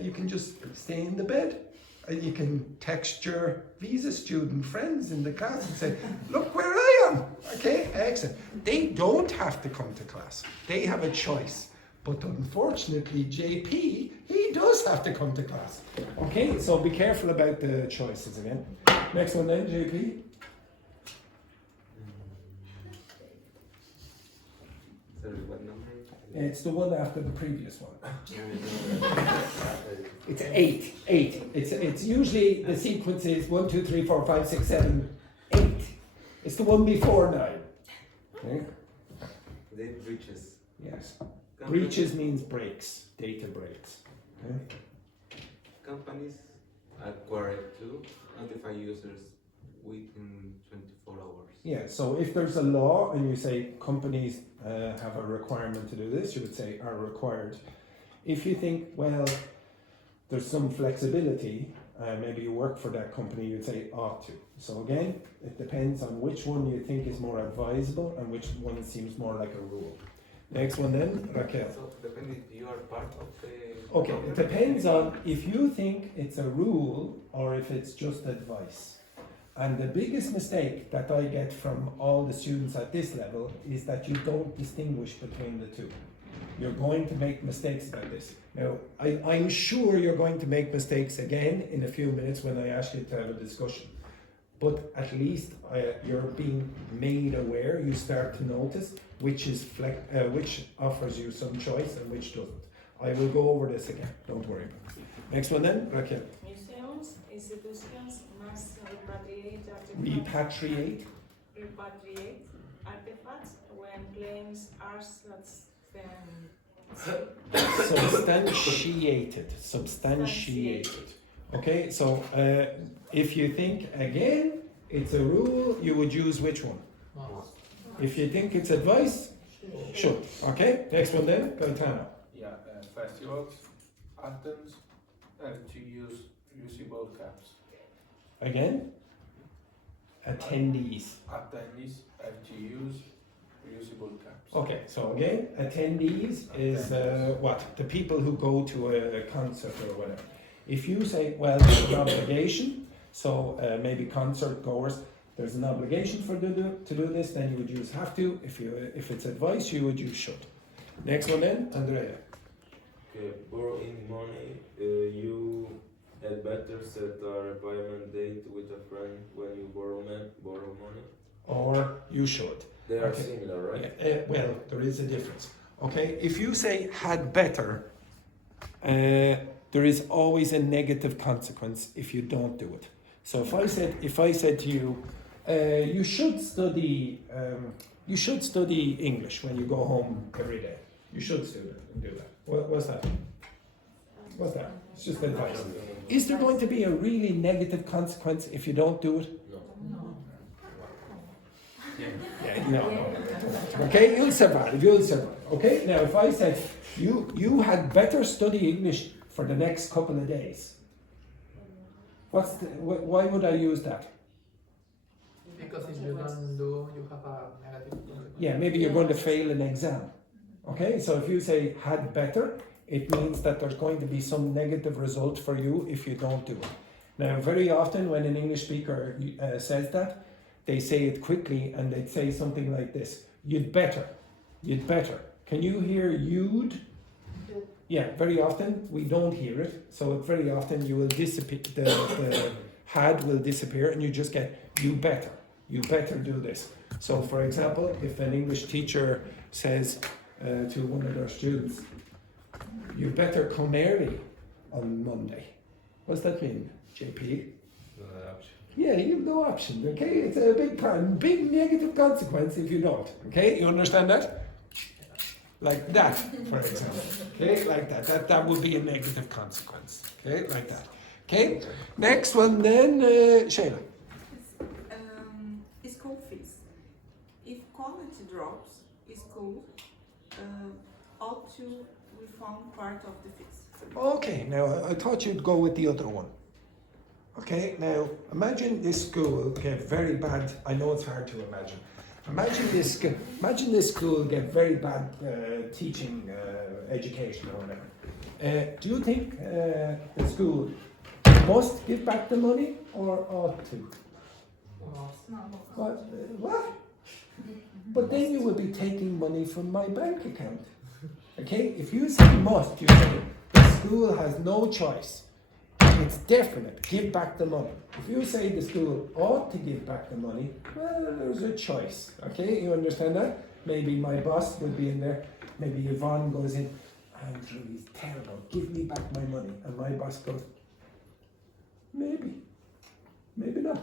You can just stay in the bed. You can text your visa student friends in the class and say, look where I am. Okay, excellent. They don't have to come to class. They have a choice. But unfortunately, JP, he does have to come to class. Okay, so be careful about the choices again. Next one then, JP. Sorry, what number? It's the one after the previous one. It's 8. 8. It's usually the sequence is 1, 2, 3, 4, 5, 6, 7, 8. It's the one before 9. Okay? They breaches. Yes. Breaches means breaks, data breaks. Okay? Companies are required to notify users within 24 hours. Yeah, so if there's a law and you say companies have a requirement to do this, you would say are required. If you think, well, there's some flexibility, maybe you work for that company, you'd say ought to. So again, it depends on which one you think is more advisable and which one seems more like a rule. Next one then, Raquel. So depending if you are part of the... Okay, it depends on if you think it's a rule or if it's just advice. And the biggest mistake that I get from all the students at this level is that you don't distinguish between the two. You're going to make mistakes about this. Now, I'm sure you're going to make mistakes again in a few minutes when I ask you to have a discussion. But at least you're being made aware, you start to notice which offers you some choice and which doesn't. I will go over this again, don't worry about it. Next one then, Raquel. Museums, institutions must Repatriate. Artifacts when claims are Substantiated. Okay, so if you think again, it's a rule, you would use which one? Must. If you think it's advice, should. Okay, next one then, Gaetano. Yeah, festivals, anthems, have to use usable caps. Again, attendees. Attendees have to use reusable caps. Okay, so again, attendees is what? The people who go to a concert or whatever. If you say, well, there's an obligation, so maybe concert goers, there's an obligation for to do this, then you would use have to. If it's advice, you would use should. Next one then, Andrea. Okay, borrowing money, you had better set a repayment date with a friend when you borrow money. Or you should. They are Okay. similar, right? Well, there is a difference. Okay, if you say had better, there is always a negative consequence if you don't do it. So if I said to you, you should study English when you go home every day. You should do that. What's that? What's that? It's just advice. Is there going to be a really negative consequence if you don't do it? No. Yeah, no. Okay, you'll survive. Okay, now if I said you had better study English for the next couple of days, why would I use that? Because if you don't do, you have a negative consequence. Yeah, maybe you're going to fail an exam. Okay, so if you say had better, it means that there's going to be some negative result for you if you don't do it. Now, very often when an English speaker says that, they say it quickly and they'd say something like this: you'd better. Can you hear you'd? Yeah, very often we don't hear it, so very often you will disappear. The had will disappear, and you just get you better. You better do this. So, for example, if an English teacher says to one of their students, "You better come early on Monday," what's that mean, JP? Yeah, you have no option. Okay, it's a big negative consequence if you don't. Okay, you understand that? Like that, for example. Okay, like that. That would be a negative consequence. Okay, like that. Okay, next one then, Sheila. School fees. If quality drops, school ought to refund part of the fees. Okay, now I thought you'd go with the other one. Okay, now imagine this school get very bad. I know it's hard to imagine. Imagine this school get very bad teaching education or whatever. Do you think the school must give back the money or ought to? What? But then you will be taking money from my bank account. Okay, if you say must, you say the school has no choice. It's definite, give back the money. If you say the school ought to give back the money, well, there's a choice. Okay, you understand that? Maybe my boss would be in there. Maybe Yvonne goes in, Andrew, he's terrible, give me back my money. And my boss goes, maybe not.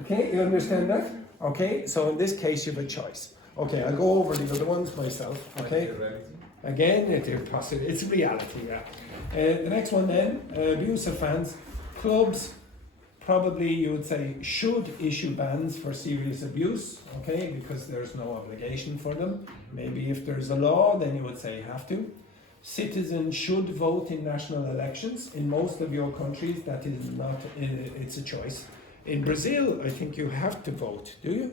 Okay, you understand that? Okay, so in this case you have a choice. Okay, I'll go over the other ones myself. Okay, again, it's reality, yeah. The next one then, abuse of fans. Clubs, probably you would say, should issue bans for serious abuse, okay, because there's no obligation for them. Maybe if there's a law, then you would say have to. Citizens should vote in national elections. In most of your countries, that is not, it's a choice. In Brazil, I think you have to vote, do you?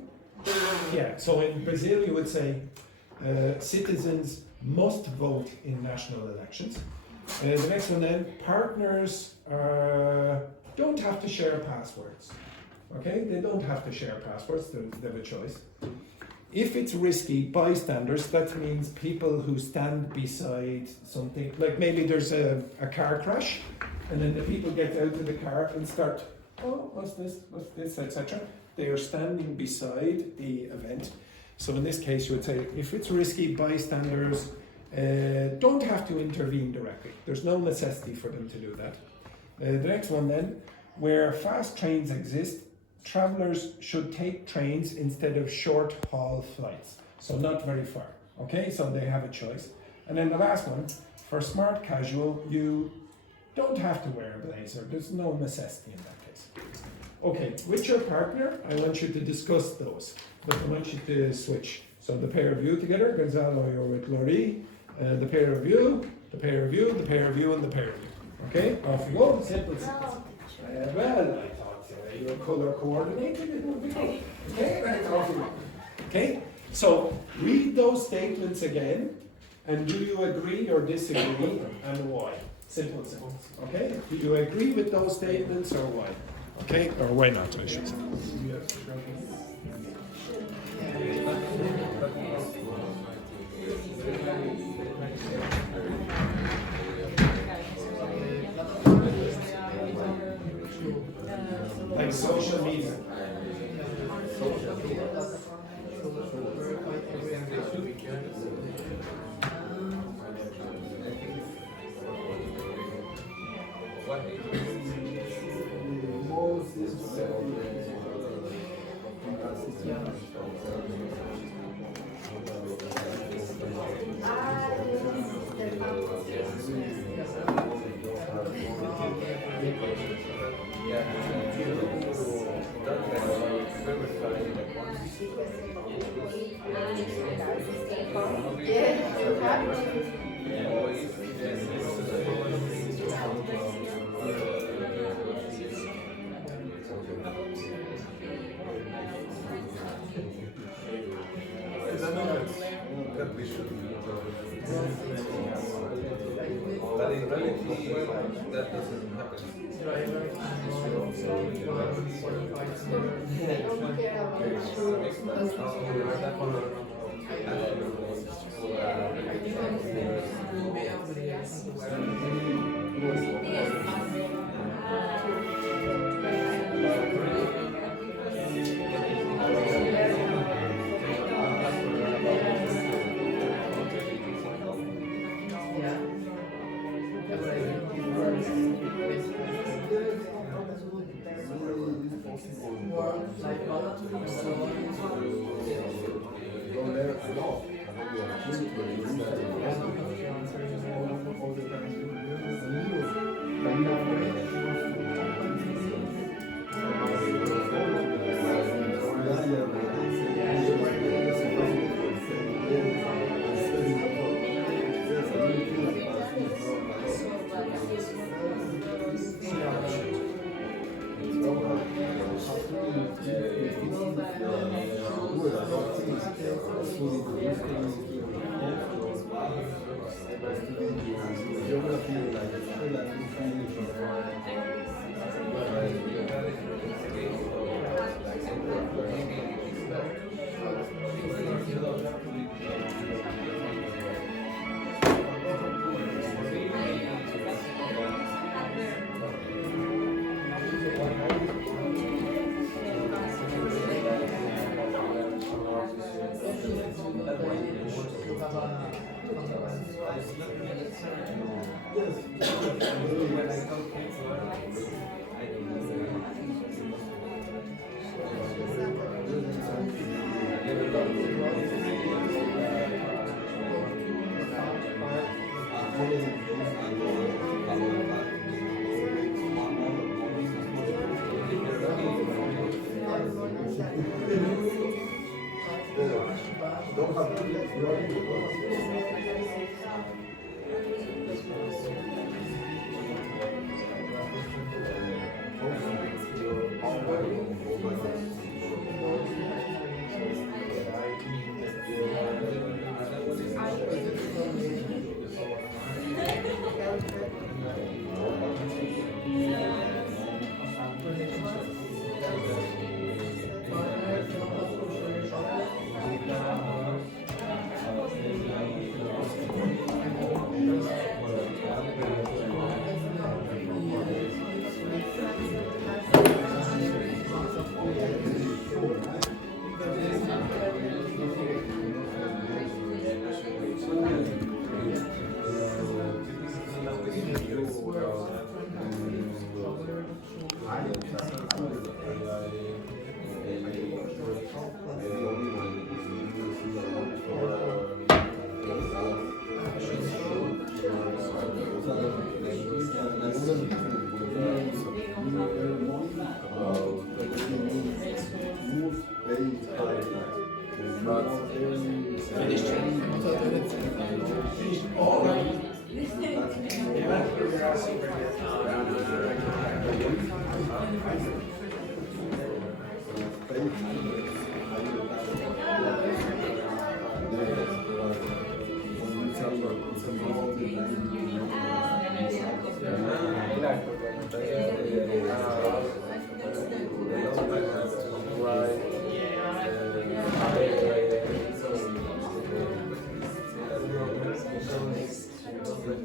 Yeah, so in Brazil you would say citizens must vote in national elections. The next one then, partners don't have to share passwords. Okay, they don't have to share passwords, they have a choice. If it's risky, bystanders, that means people who stand beside something, like maybe there's a car crash, and then the people get out of the car and start, oh, what's this, etc. They are standing beside the event. So in this case, you would say, if it's risky, bystanders don't have to intervene directly. There's no necessity for them to do that. The next one then, where fast trains exist, travellers should take trains instead of short haul flights. So not very far. Okay, so they have a choice. And then the last one, for smart casual, you Don't have to wear a blazer. There's no necessity in that case. Okay, with your partner, I want you to discuss those. But I want you to switch. So the pair of you together, Gonzalo, you're with Laurie. The pair of you, the pair of you, the pair of you, and the pair of you. Okay, off you go. Simple, simple. Well, I thought you were color coordinated. It would be good. Okay, right, off you go. Okay, so read those statements again, and do you agree or disagree, and why? Simple, simple. Okay, do you agree with those statements or why? Okay, or why not? I should say. Like social media. But in reality, that doesn't happen.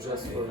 Just for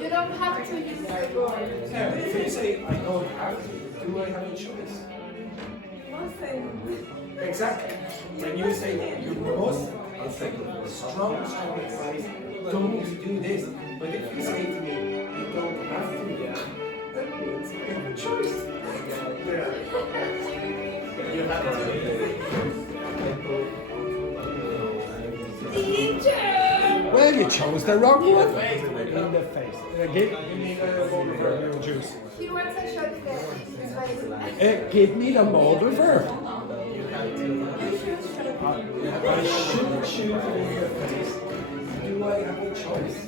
You don't have to use the word. Yeah, if you say, I don't have to, do I have a choice? Exactly. When you say you must, it's like strong advice, don't do this. But if you say to me, you don't have to, that means you have a choice. You have to. Well, you chose the wrong one. In the face. Give me the water for your juice. He wants a shot there. Give me the modal verb. You have to. I shouldn't shoot you in the face. Do I have a choice?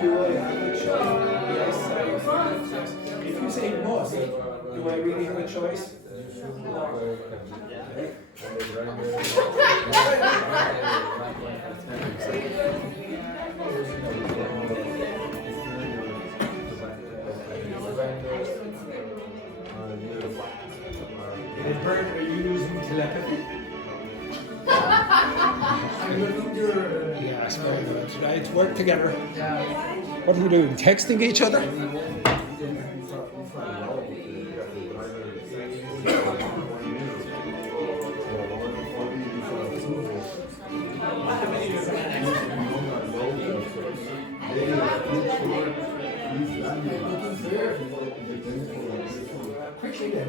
Do I have a choice? Yes. If you say must, do I really have a choice? Bert, are you using telepathy? Yes, very good. Right, work together. What are we doing? Texting each other? Quickly then.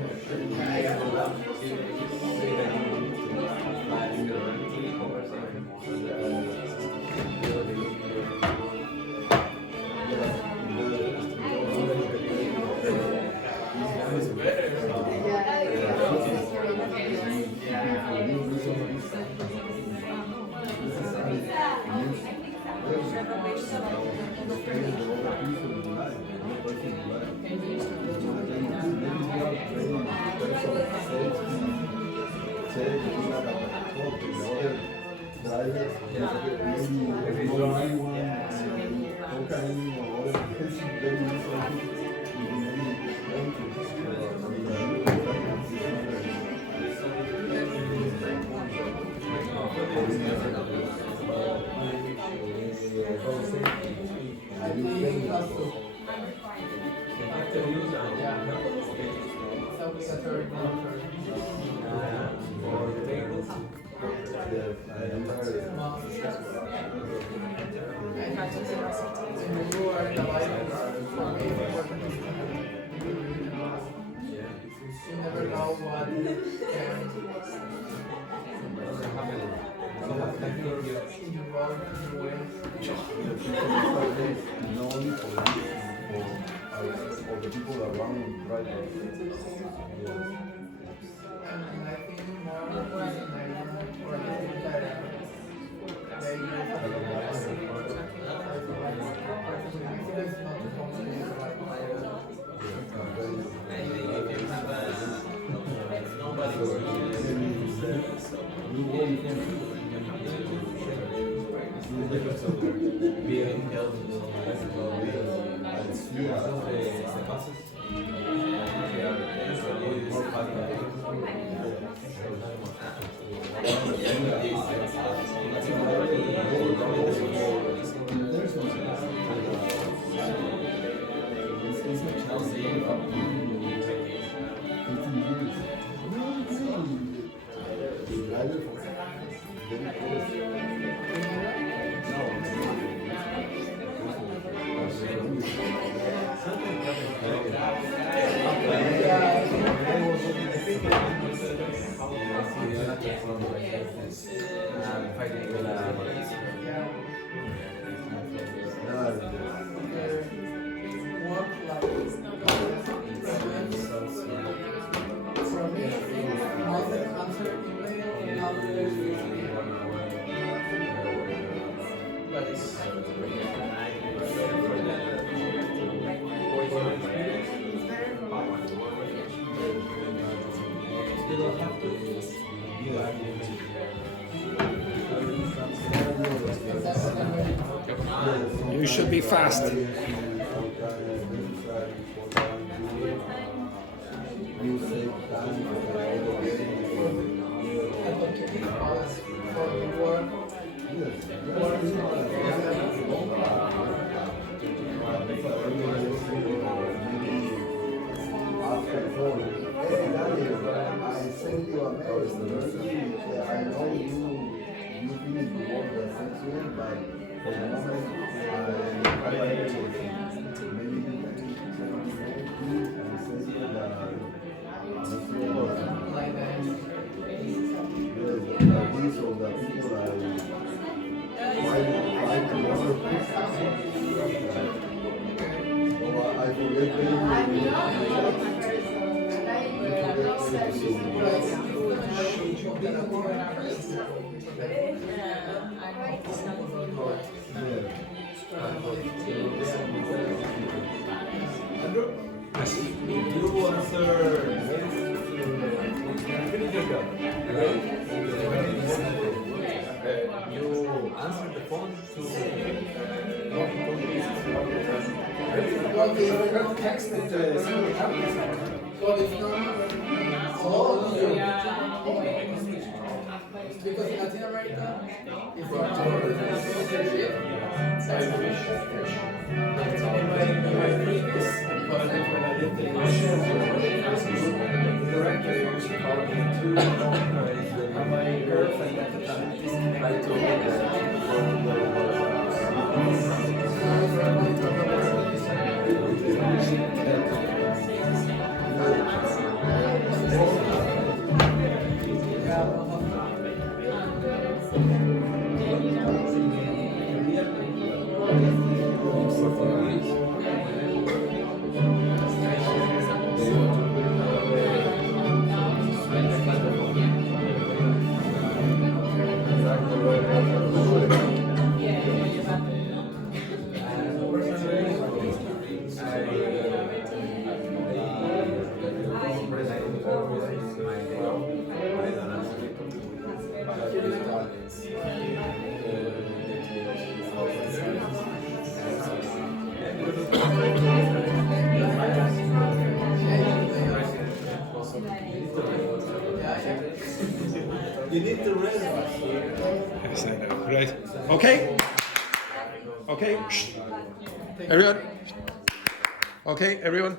You should be fast. I forget Yes. You answer you answer the phone to Text it Because in Latin America, if you my girlfriend at the time I told you you need to rest. Yes, I know. Right. Okay. Okay. Shh. Everyone. Okay, everyone.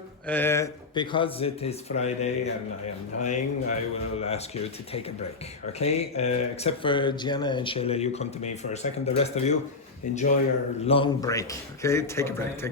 Because it is Friday and I am dying, I will ask you to take a break. Okay. Except for Gianna and Sheila, you come to me for a second. The rest of you, enjoy your long break. Okay. Take a break.